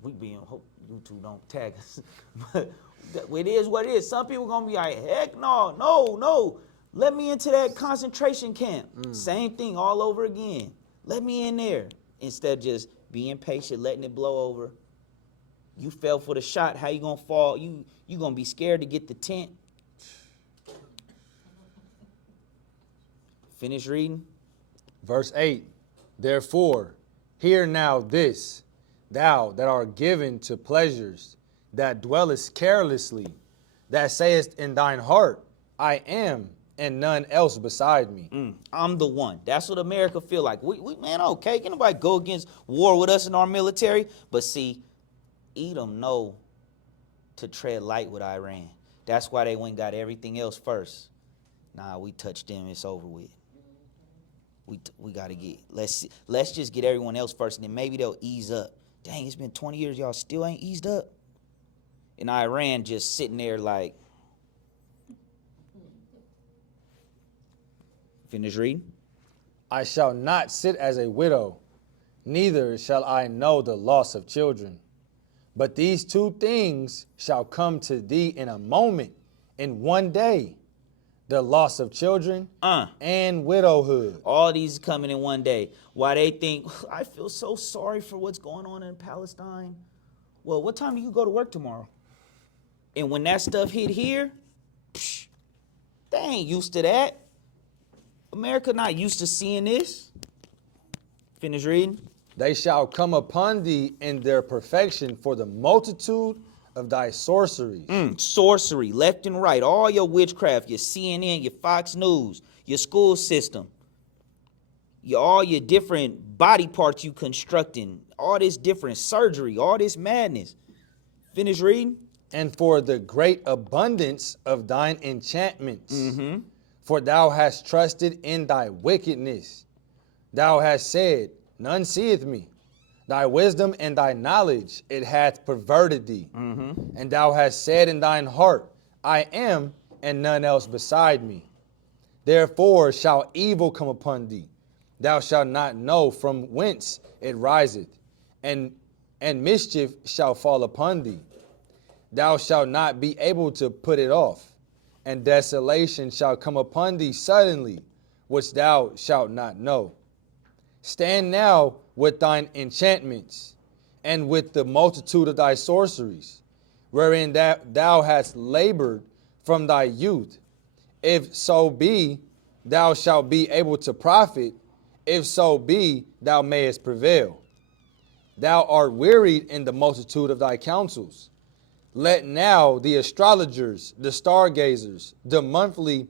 we being, hope YouTube don't tag us. But it is what it is. Some people gonna be like, heck no. Let me into that concentration camp. Same thing all over again. Let me in there. Instead of just being patient, letting it blow over. You fell for the shot. How you gonna fall? You gonna be scared to get the tent. Finish reading. Verse 8. Therefore, hear now this, thou that art given to pleasures, that dwellest carelessly, that sayest in thine heart, I am, and none else beside me. I'm the one. That's what America feel like. We man, okay, can nobody go against war with us in our military? But see, Edom know to tread light with Iran. That's why they went and got everything else first. Nah, we touched them, it's over with. We gotta let's just get everyone else first, and then maybe they'll ease up. Dang, it's been 20 years, y'all still ain't eased up. And Iran just sitting there like, finish reading. I shall not sit as a widow, neither shall I know the loss of children. But these two things shall come to thee in a moment, in one day, the loss of children and widowhood. All these coming in one day. Why they think, I feel so sorry for what's going on in Palestine. Well, what time do you go to work tomorrow? And when that stuff hit here, they ain't used to that. America not used to seeing this. Finish reading. They shall come upon thee in their perfection for the multitude of thy sorceries. Sorcery, left and right, all your witchcraft, your CNN, your Fox News, your school system, all your different body parts you constructing, all this different surgery, all this madness. Finish reading. And for the great abundance of thine enchantments. For thou hast trusted in thy wickedness. Thou hast said, none seeth me. Thy wisdom and thy knowledge, it hath perverted thee. And thou hast said in thine heart, I am, and none else beside me. Therefore shall evil come upon thee. Thou shalt not know from whence it riseth, and mischief shall fall upon thee. Thou shalt not be able to put it off, and desolation shall come upon thee suddenly, which thou shalt not know. Stand now with thine enchantments, and with the multitude of thy sorceries, wherein that thou hast labored from thy youth. If so be, thou shalt be able to profit, if so be, thou mayest prevail. Thou art wearied in the multitude of thy counsels. Let now the astrologers, the stargazers, the monthly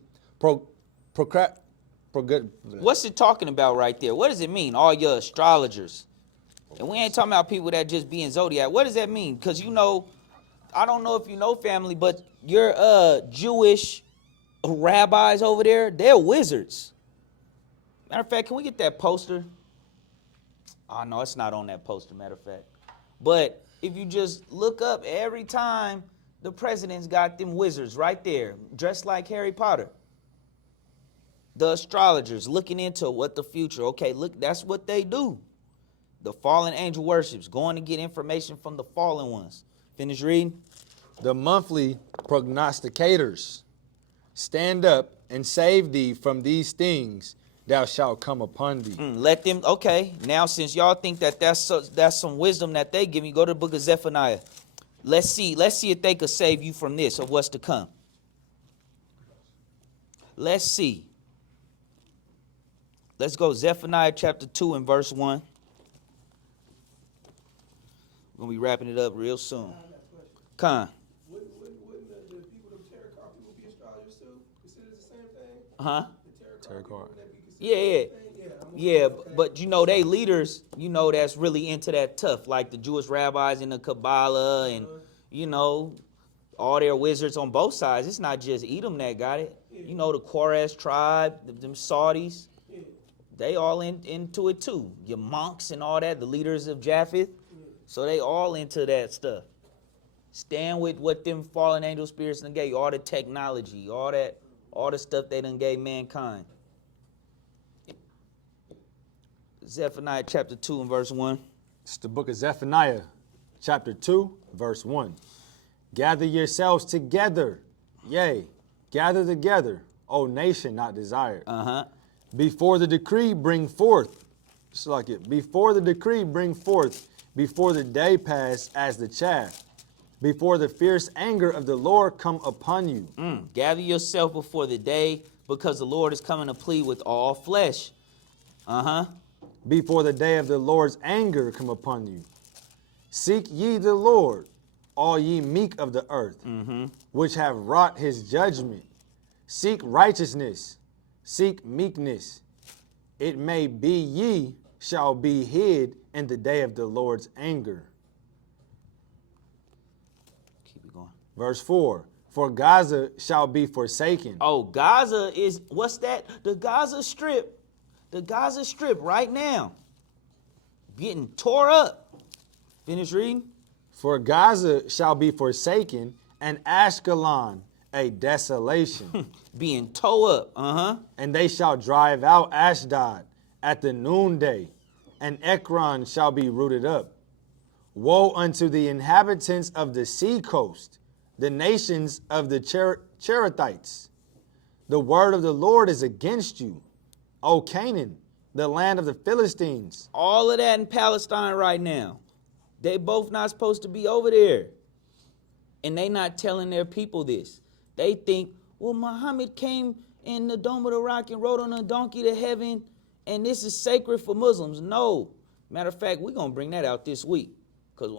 What's it talking about right there? What does it mean, all your astrologers? And we ain't talking about people that just be in zodiac. What does that mean? Because you know, I don't know if you know, family, but your Jewish rabbis over there, they're wizards. Matter of fact, can we get that poster? Oh, no, it's not on that poster, matter of fact. But if you just look up every time, the president's got them wizards right there, dressed like Harry Potter. The astrologers looking into what the future, okay, look, that's what they do. The fallen angel worships, going to get information from the fallen ones. Finish reading. The monthly prognosticators, stand up and save thee from these things thou shalt come upon thee. Let them, okay, now since y'all think that that's some wisdom that they give you, go to the book of Zephaniah. Let's see if they could save you from this or what's to come. Let's see. Let's go Zephaniah chapter 2 and verse 1. We're going to be wrapping it up real soon. Con. Wouldn't the people, them tarot card people be astrologers too? Consider the same thing? Uh-huh. The tarot card. People, would that be considered Yeah, the same thing? Yeah, but you know, they leaders, you know, that's really into that tough, like the Jewish rabbis and the Kabbalah and, you know, all their wizards on both sides. It's not just Edom that got it. You know, the Korah tribe, them Saudis, they all into it too. Your monks and all that, the leaders of Japheth. So they all into that stuff. Stand with what them fallen angel spirits done gave you, all the technology, all the stuff they done gave mankind. Zephaniah chapter 2 and verse 1. It's the book of Zephaniah, chapter 2, verse 1. Gather yourselves together, yea, gather together, O nation not desired. Before the decree bring forth, it's like it, before the decree bring forth, before the day pass as the chaff, before the fierce anger of the Lord come upon you. Gather yourself before the day, because the Lord is coming to plead with all flesh. Before the day of the Lord's anger come upon you. Seek ye the Lord, all ye meek of the earth, which have wrought his judgment. Seek righteousness, seek meekness. It may be ye shall be hid in the day of the Lord's anger. Keep it going. Verse 4, for Gaza shall be forsaken. Oh, Gaza is, what's that? The Gaza Strip. The Gaza Strip right now. Getting tore up. Finish reading. For Gaza shall be forsaken, and Ashkelon a desolation. Being tore up. And they shall drive out Ashdod at the noonday, and Ekron shall be rooted up. Woe unto the inhabitants of the sea coast, the nations of the Cherethites. The word of the Lord is against you, O Canaan, the land of the Philistines. All of that in Palestine right now. They both not supposed to be over there. And they not telling their people this. They think, well, Muhammad came in the Dome of the Rock and rode on a donkey to heaven, and this is sacred for Muslims. No. Matter of fact, we're going to bring that out this week. Because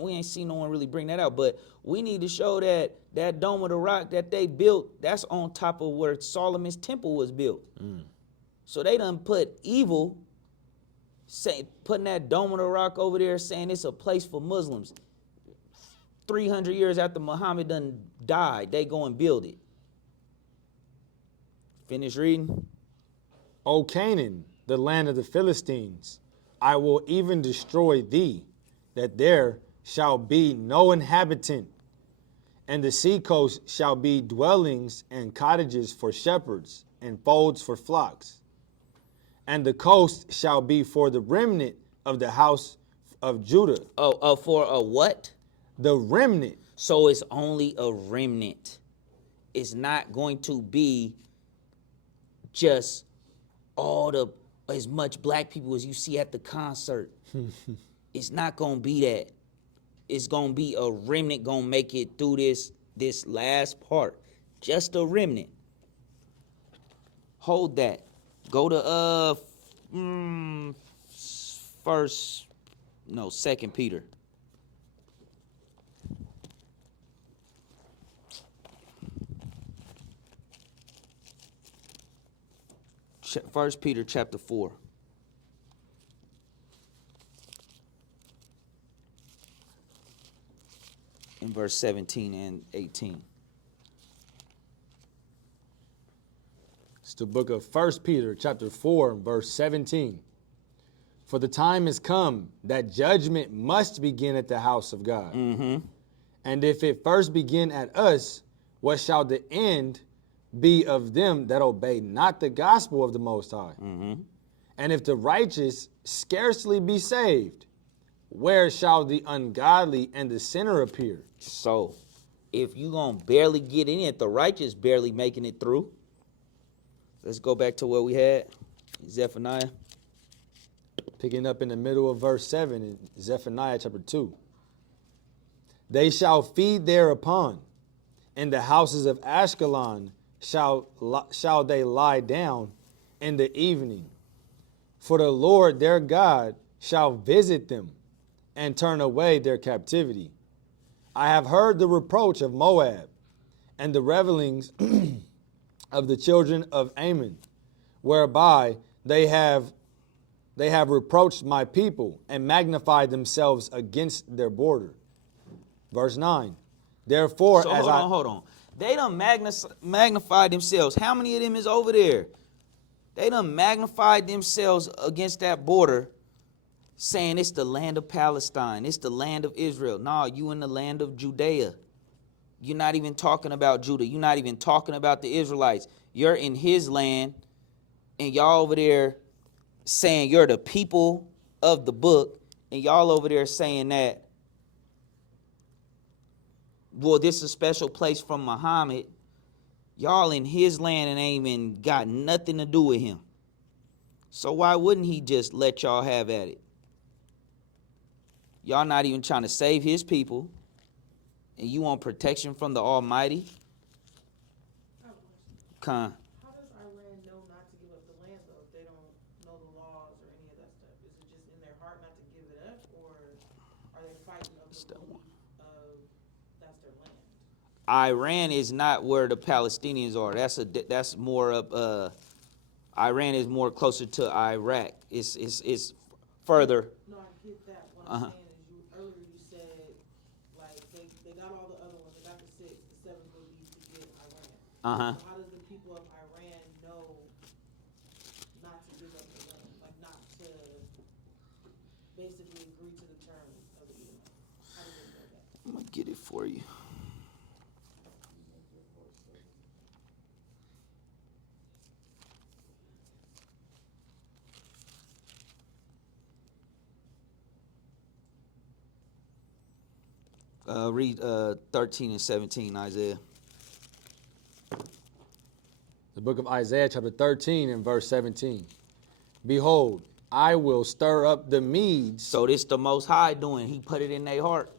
we ain't seen no one really bring that out. But we need to show that that Dome of the Rock that they built, that's on top of where Solomon's temple was built. So they done put evil, putting that Dome of the Rock over there, saying it's a place for Muslims. 300 years after Muhammad done died, they go and build it. Finish reading. O Canaan, the land of the Philistines, I will even destroy thee, that there shall be no inhabitant, and the sea coast shall be dwellings and cottages for shepherds, and folds for flocks. And the coast shall be for the remnant of the house of Judah. For a what? The remnant. So it's only a remnant. It's not going to be just as much black people as you see at the concert. It's not going to be that. It's going to be a remnant going to make it through this last part. Just a remnant. Hold that. Go to 2 Peter. First Peter chapter 4. In verse 17 and 18. It's the book of 1 Peter chapter 4, verse 17. For the time is come that judgment must begin at the house of God. And if it first begin at us, what shall the end be of them that obey not the gospel of the Most High? And if the righteous scarcely be saved, where shall the ungodly and the sinner appear? So, if you gonna barely get in it, the righteous barely making it through. Let's go back to what we had. Zephaniah. Picking up in the middle of verse 7 in Zephaniah chapter 2. They shall feed thereupon. In the houses of Ashkelon shall they lie down in the evening. For the Lord their God shall visit them and turn away their captivity. I have heard the reproach of Moab and the revelings of the children of Ammon, whereby they have reproached my people and magnified themselves against their border. Verse 9. Therefore, So as hold on. They done magnified themselves. How many of them is over there? They done magnified themselves against that border, saying it's the land of Palestine, it's the land of Israel. No, you in the land of Judea. You're not even talking about Judah. You're not even talking about the Israelites. You're in his land, and y'all over there saying you're the people of the book, and y'all over there saying that, well, this is a special place from Muhammad. Y'all in his land and ain't even got nothing to do with him. So why wouldn't he just let y'all have at it? Y'all not even trying to save his people, and you want protection from the Almighty? Con. How does Iran know not to give up the land, though, if they don't know the laws or any of that stuff? Is it just in their heart not to give it up, or are they fighting over the belief of that's their land? Iran is not where the Palestinians are. That's more of Iran is more closer to Iraq. It's further. No, I get that. What I'm saying is, earlier you said, like, they got all the other ones. They got the 6, the 7 would be to get Iran. So how does the people of Iran know not to give up the land? Like, not to basically agree to the terms of the deal? How do they know that? I'm gonna get it for you. Read 13 and 17, Isaiah. The book of Isaiah, chapter 13, and verse 17. Behold, I will stir up the Medes. So this the Most High doing. He put it in their heart.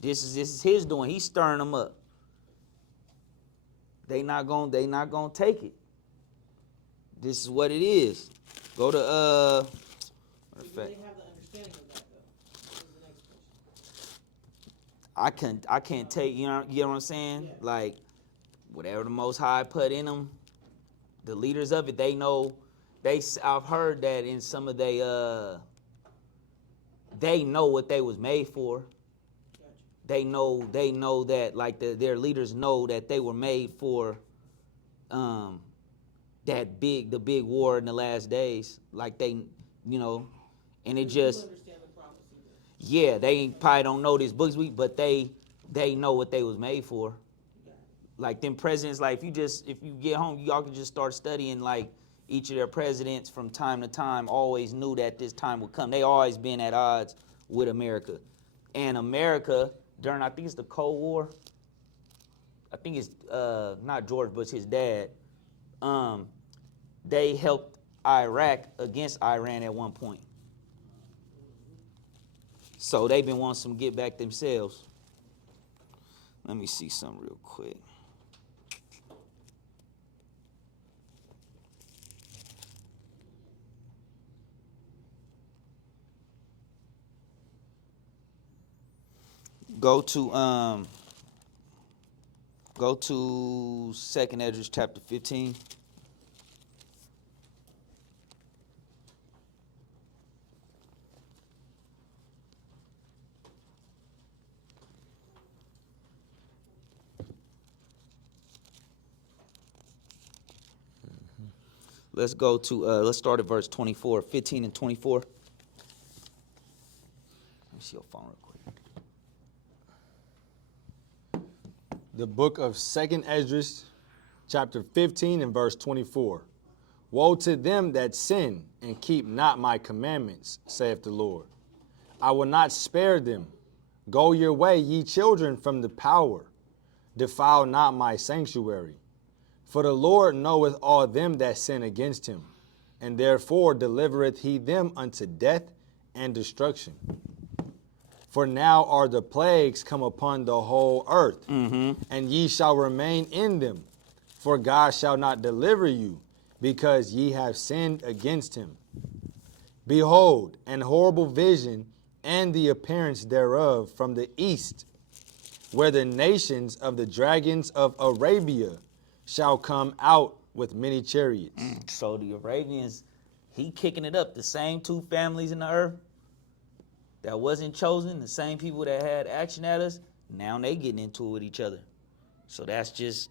This is his doing. He's stirring them up. They not gonna take it. This is what it is. Go to Do they have the understanding of that though? Is the next question. I can't take, you know what I'm saying? Yeah. Like, whatever the Most High put in them, the leaders of it, they know. I've heard that in some of they know what they was made for. Gotcha. They know that, like, their leaders know that they were made for the big war in the last days. Like, they, and it Do just, you understand the prophecy then? yeah, they probably don't know these books, but they know what they was made for. Got it. Like, them presidents, like, if you get home, y'all can just start studying, like, each of their presidents from time to time always knew that this time would come. They always been at odds with America. And America, during, I think it's the Cold War, I think it's not George Bush, his dad, they helped Iraq against Iran at one point. So they've been wanting some get back themselves. Let me see something real quick. Go to 2nd Esdras chapter 15. Let's go to let's start at verse 24, 15 and 24. Let me see your phone real quick. The book of 2nd Esdras, chapter 15, and verse 24. Woe to them that sin and keep not my commandments, saith the Lord. I will not spare them. Go your way, ye children, from the power. Defile not my sanctuary. For the Lord knoweth all them that sin against him, and therefore delivereth he them unto death and destruction. For now are the plagues come upon the whole earth, and ye shall remain in them. For God shall not deliver you, because ye have sinned against him. Behold, an horrible vision, and the appearance thereof from the east, where the nations of the dragons of Arabia shall come out with many chariots. So the Arabians, he kicking it up. The same two families in the earth that wasn't chosen, the same people that had action at us, now they getting into it with each other. So that's just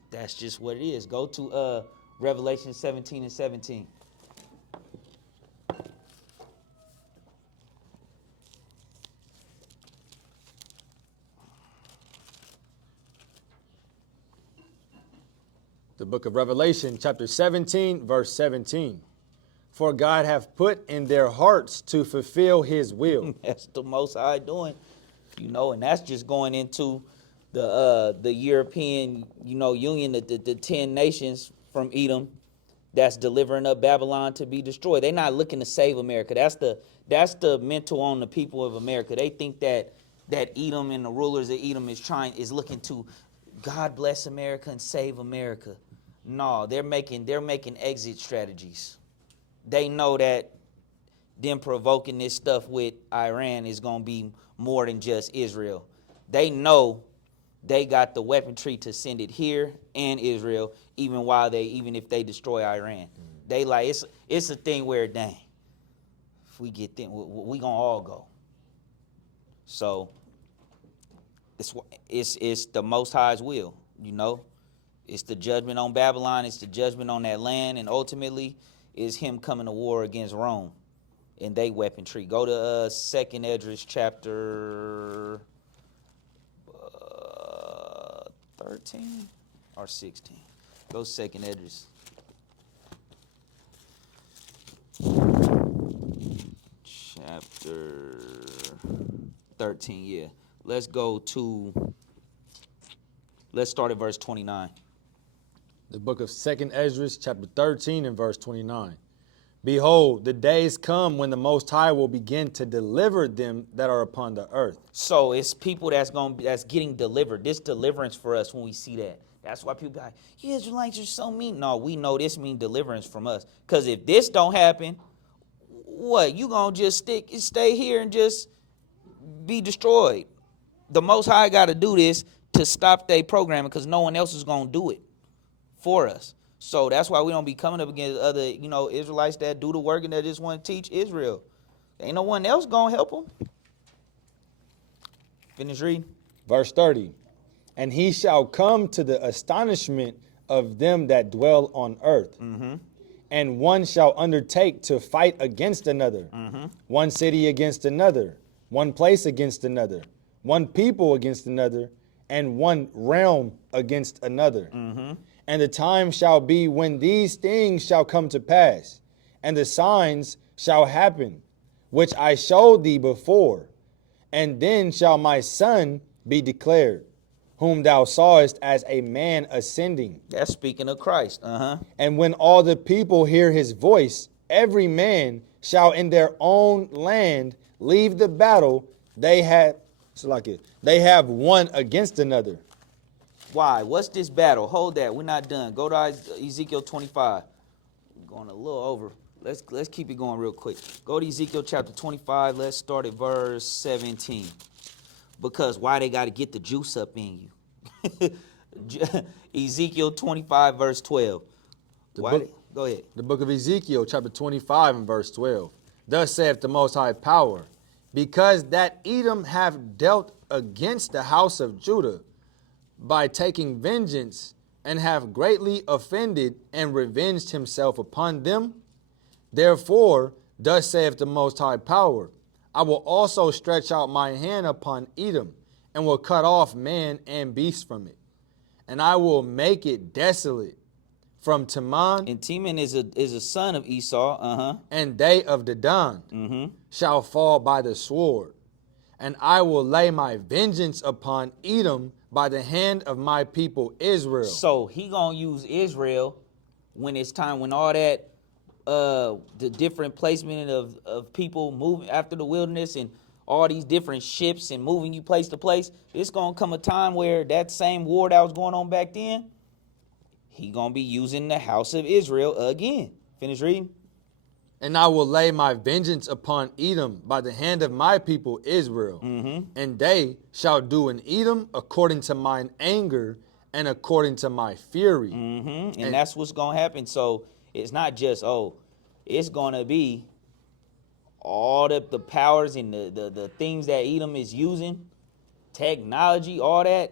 what it is. Go to Revelation 17 and 17. The book of Revelation, chapter 17, verse 17. For God hath put in their hearts to fulfill his will. That's the Most High doing, and that's just going into the European, Union, the 10 nations from Edom, that's delivering up Babylon to be destroyed. They're not looking to save America. That's the mental on the people of America. They think that Edom and the rulers of Edom is looking to God bless America and save America. No, they're making exit strategies. They know that them provoking this stuff with Iran is going to be more than just Israel. They know they got the weaponry to send it here and Israel, even if they destroy Iran. They like it's a thing where, dang, if we get them, we gonna all go. So it's the Most High's will, It's the judgment on Babylon. It's the judgment on that land, and ultimately, is him coming to war against Rome and they weaponry. Go to 2nd Esdras chapter 13 or 16. Go 2nd Esdras. Chapter 13, yeah. let's start at verse 29. The book of 2nd Ezra, chapter 13 and verse 29. Behold, the days come when the Most High will begin to deliver them that are upon the earth. So it's people that's getting delivered. This deliverance for us when we see that. That's why people be like, you Israelites are so mean. No, we know this means deliverance from us. Because if this don't happen, what? You gonna just stay here and just be destroyed. The Most High got to do this to stop their programming because no one else is gonna do it for us. So that's why we don't be coming up against other, Israelites that do the work and that just want to teach Israel. Ain't no one else gonna help them. Finish reading. Verse 30. And he shall come to the astonishment of them that dwell on earth. Mm-hmm. And one shall undertake to fight against another. Mm-hmm. One city against another. One place against another. One people against another. And one realm against another. Mm-hmm. And the time shall be when these things shall come to pass, and the signs shall happen, which I showed thee before. And then shall my son be declared, whom thou sawest as a man ascending. That's speaking of Christ. And when all the people hear his voice, every man shall in their own land leave the battle they have one against another. Why? What's this battle? Hold that. We're not done. Go to Ezekiel 25. We're going a little over. Let's keep it going real quick. Go to Ezekiel chapter 25. Let's start at verse 17. Because why they got to get the juice up in you. Ezekiel 25 verse 12. Go ahead. The book of Ezekiel chapter 25 and verse 12. Thus saith the Most High Power, because that Edom have dealt against the house of Judah, by taking vengeance, and have greatly offended and revenged himself upon them. Therefore, thus saith the Most High Power, I will also stretch out my hand upon Edom, and will cut off man and beast from it. And I will make it desolate from Teman. And Teman is a son of Esau. And they of Dedan shall fall by the sword. And I will lay my vengeance upon Edom by the hand of my people Israel. So he gonna use Israel when it's time, when all that the different placement of people moving after the wilderness and all these different ships and moving you place to place. It's gonna come a time where that same war that was going on back then, he gonna be using the house of Israel again. Finish reading. And I will lay my vengeance upon Edom by the hand of my people Israel. And they shall do in Edom according to mine anger and according to my fury. And that's what's going to happen. So it's not just, it's going to be all the powers and the things that Edom is using, technology, all that.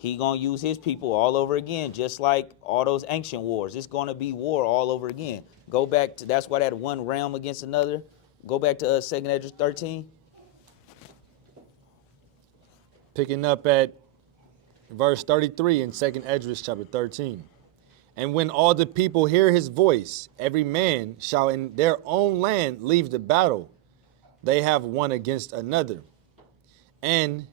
He going to use his people all over again, just like all those ancient wars. It's going to be war all over again. Go back to, that's why that one realm against another. Go back to 2nd Ezra 13. Picking up at verse 33 in 2nd Ezra chapter 13. And when all the people hear his voice, every man shall in their own land leave the battle they have one against another. And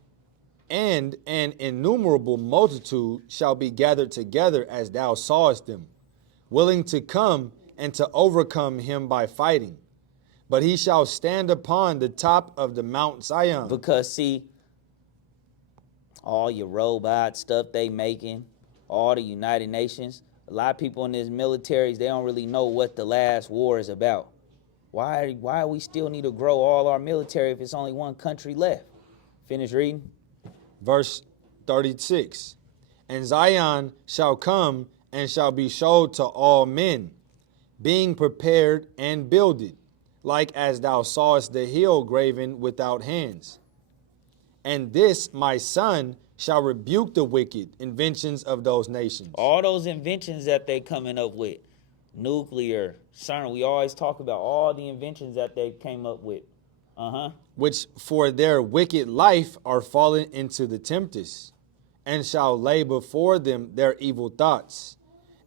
an innumerable multitude shall be gathered together as thou sawest them, willing to come and to overcome him by fighting. But he shall stand upon the top of the Mount Zion. Because see, all your robot stuff they making, all the United Nations, a lot of people in these militaries, they don't really know what the last war is about. Why we still need to grow all our military if it's only one country left? Finish reading. Verse 36. And Zion shall come and shall be showed to all men, being prepared and builded, like as thou sawest the hill graven without hands. And this my son shall rebuke the wicked inventions of those nations. All those inventions that they coming up with, nuclear, CERN, we always talk about all the inventions that they came up with. Which for their wicked life are fallen into the tempest, and shall lay before them their evil thoughts,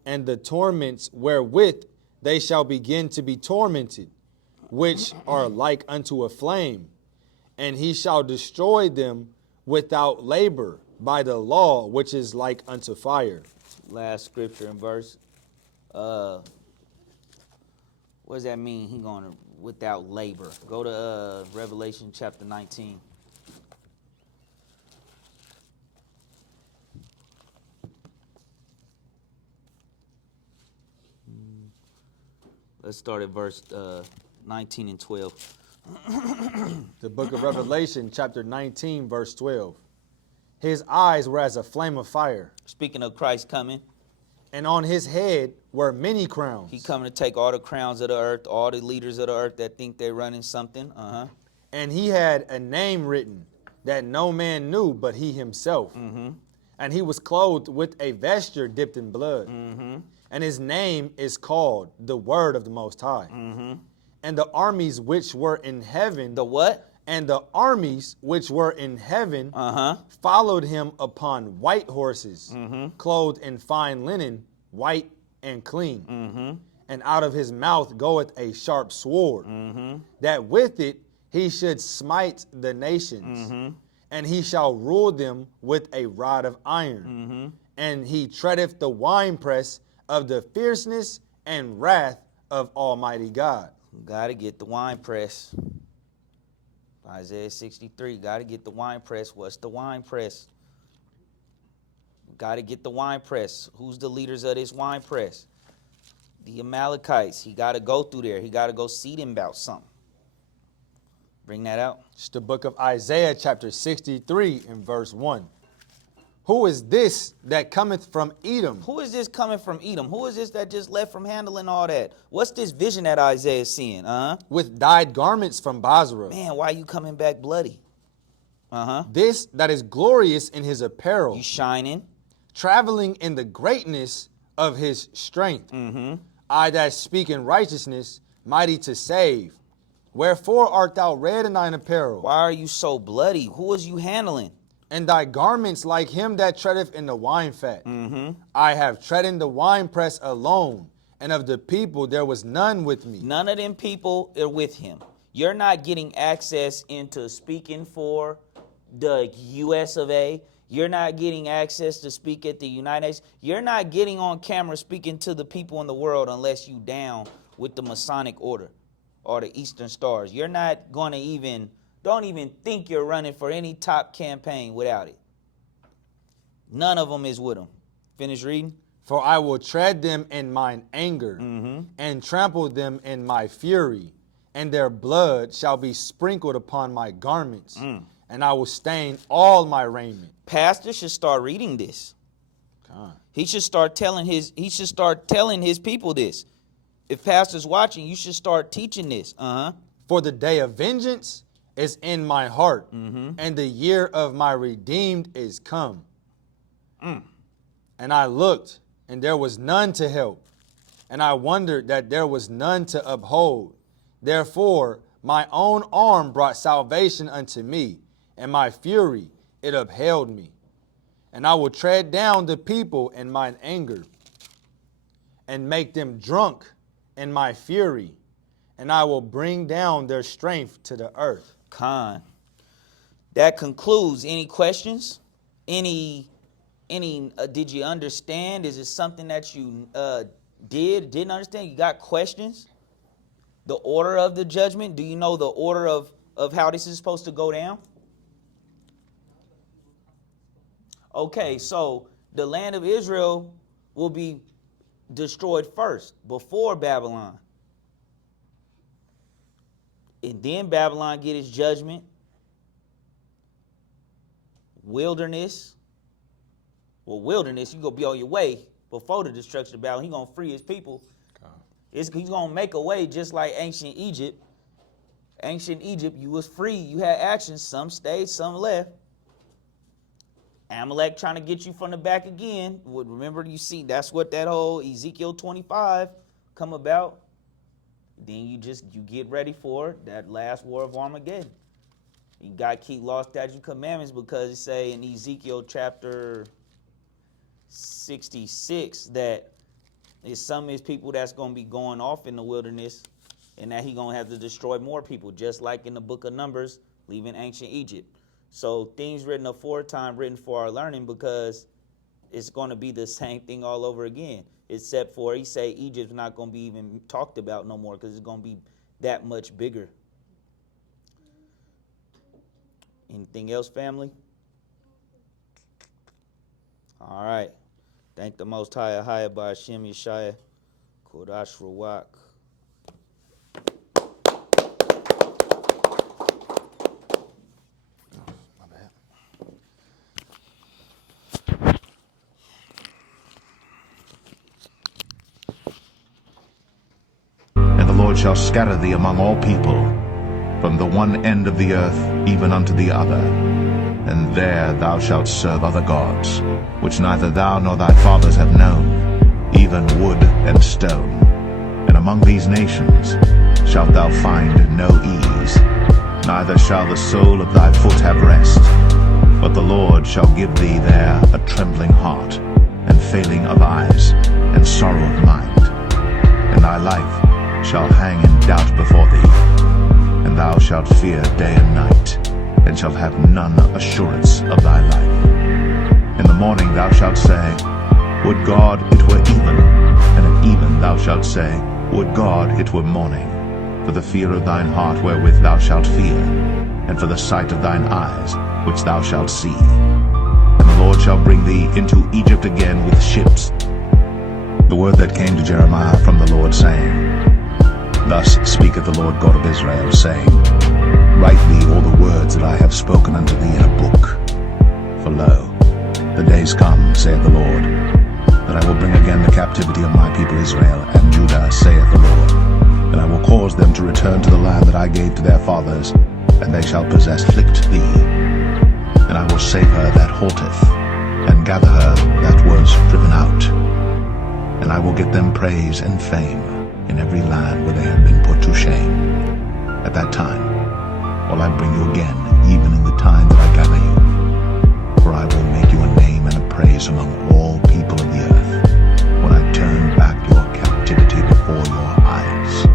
and the torments wherewith they shall begin to be tormented, which are like unto a flame. And he shall destroy them without labor by the law, which is like unto fire. Last scripture and verse. What does that mean? He going to without labor. Go to Revelation chapter 19. Let's start at verse 19 and 12. The book of Revelation, chapter 19, verse 12. His eyes were as a flame of fire, Speaking of Christ coming, and on his head were many crowns. he coming to take all the crowns of the earth, all the leaders of the earth that think they're running something. And he had a name written that no man knew but he himself. And he was clothed with a vesture dipped in blood. And his name is called the Word of the Most High. And the armies which were in heaven. The what? And the armies which were in heaven followed him upon white horses, clothed in fine linen, white and clean. And out of his mouth goeth a sharp sword, that with it he should smite the nations. And he shall rule them with a rod of iron. And he treadeth the winepress of the fierceness and wrath of Almighty God. Got to get the wine press. Isaiah 63, got to get the wine press. What's the wine press? Got to get the wine press. Who's the leaders of this wine press? The Amalekites. He got to go through there. He got to go see them about something. Bring that out. It's the book of Isaiah, chapter 63, and verse 1. Who is this that cometh from Edom? Who is this coming from Edom? Who is this that just left from handling all that? What's this vision that Isaiah is seeing? With dyed garments from Basra. Man, why you coming back bloody? This that is glorious in his apparel. You shining. Traveling in the greatness of his strength. I that speak in righteousness, mighty to save. Wherefore art thou red in thine apparel? Why are you so bloody? Who is you handling? And thy garments like him that treadeth in the wine fat. I have treaded the winepress alone, and of the people there was none with me. None of them people are with him. You're not getting access into speaking for the US of A. You're not getting access to speak at the United States. You're not getting on camera speaking to the people in the world unless you down with the Masonic order or the Eastern Stars. You're not going to don't even think you're running for any top campaign without it. None of them is with him. Finish reading. For I will tread them in mine anger, and trample them in my fury, and their blood shall be sprinkled upon my garments, and I will stain all my raiment. Pastor should start reading this. He should start telling his people this. If pastor's watching, you should start teaching this. For the day of vengeance is in my heart, and the year of my redeemed is come. And I looked, and there was none to help, and I wondered that there was none to uphold. Therefore my own arm brought salvation unto me, and my fury it upheld me. And I will tread down the people in mine anger, and make them drunk in my fury, and I will bring down their strength to the earth. That concludes. Any questions? Did you understand? Is it something that you didn't understand? You got questions? The order of the judgment? Do you know the order of how this is supposed to go down? Okay, so the land of Israel will be destroyed first, before Babylon. And then Babylon get its judgment. Wilderness. Well, wilderness, you going to be on your way before the destruction of Babylon. He's going to free his people. He's going to make a way just like ancient Egypt. Ancient Egypt, you was free. You had actions. Some stayed, some left. Amalek trying to get you from the back again. Remember, you see, that's what that whole Ezekiel 25 come about. Then you get ready for that last war of Armageddon. You got to keep law, statute, commandments, because it say in Ezekiel chapter 66 that it's some of his people that's going to be going off in the wilderness, and that he going to have to destroy more people, just like in the book of Numbers, leaving ancient Egypt. So things written aforetime, written for our learning, because it's going to be the same thing all over again, except for he say Egypt's not going to be even talked about no more because it's going to be that much bigger. Anything else, family? All right. Thank the Most High, Ahaya by Hashem Yeshaya, Kodash Rawak. And the Lord shall scatter thee among all people, from the one end of the earth even unto the other. And there thou shalt serve other gods, which neither thou nor thy fathers have known, even wood and stone. And among these nations shalt thou find no ease, neither shall the sole of thy foot have rest. But the Lord shall give thee there a trembling heart, and failing of eyes, and sorrow of mind. And thy life shall hang in doubt before thee, and thou shalt fear day and night, and shalt have none assurance of thy life. In the morning thou shalt say, Would God it were even, and at even thou shalt say, Would God it were morning, for the fear of thine heart wherewith thou shalt fear, and for the sight of thine eyes which thou shalt see. And the Lord shall bring thee into Egypt again with ships. The word that came to Jeremiah from the Lord, saying, Thus speaketh the Lord God of Israel, saying, Write thee all the words that I have spoken unto thee in a book. For lo, the days come, saith the Lord, that I will bring again the captivity of my people Israel and Judah, saith the Lord. And I will cause them to return to the land that I gave to their fathers, and they shall afflict thee. And I will save her that halteth, and gather her that was driven out. And I will get them praise and fame in every land where they have been put to shame. At that time will I bring you again, even in the time that I gather you. For I will make you a name and a praise among all people of the earth, when I turn back your captivity before your eyes.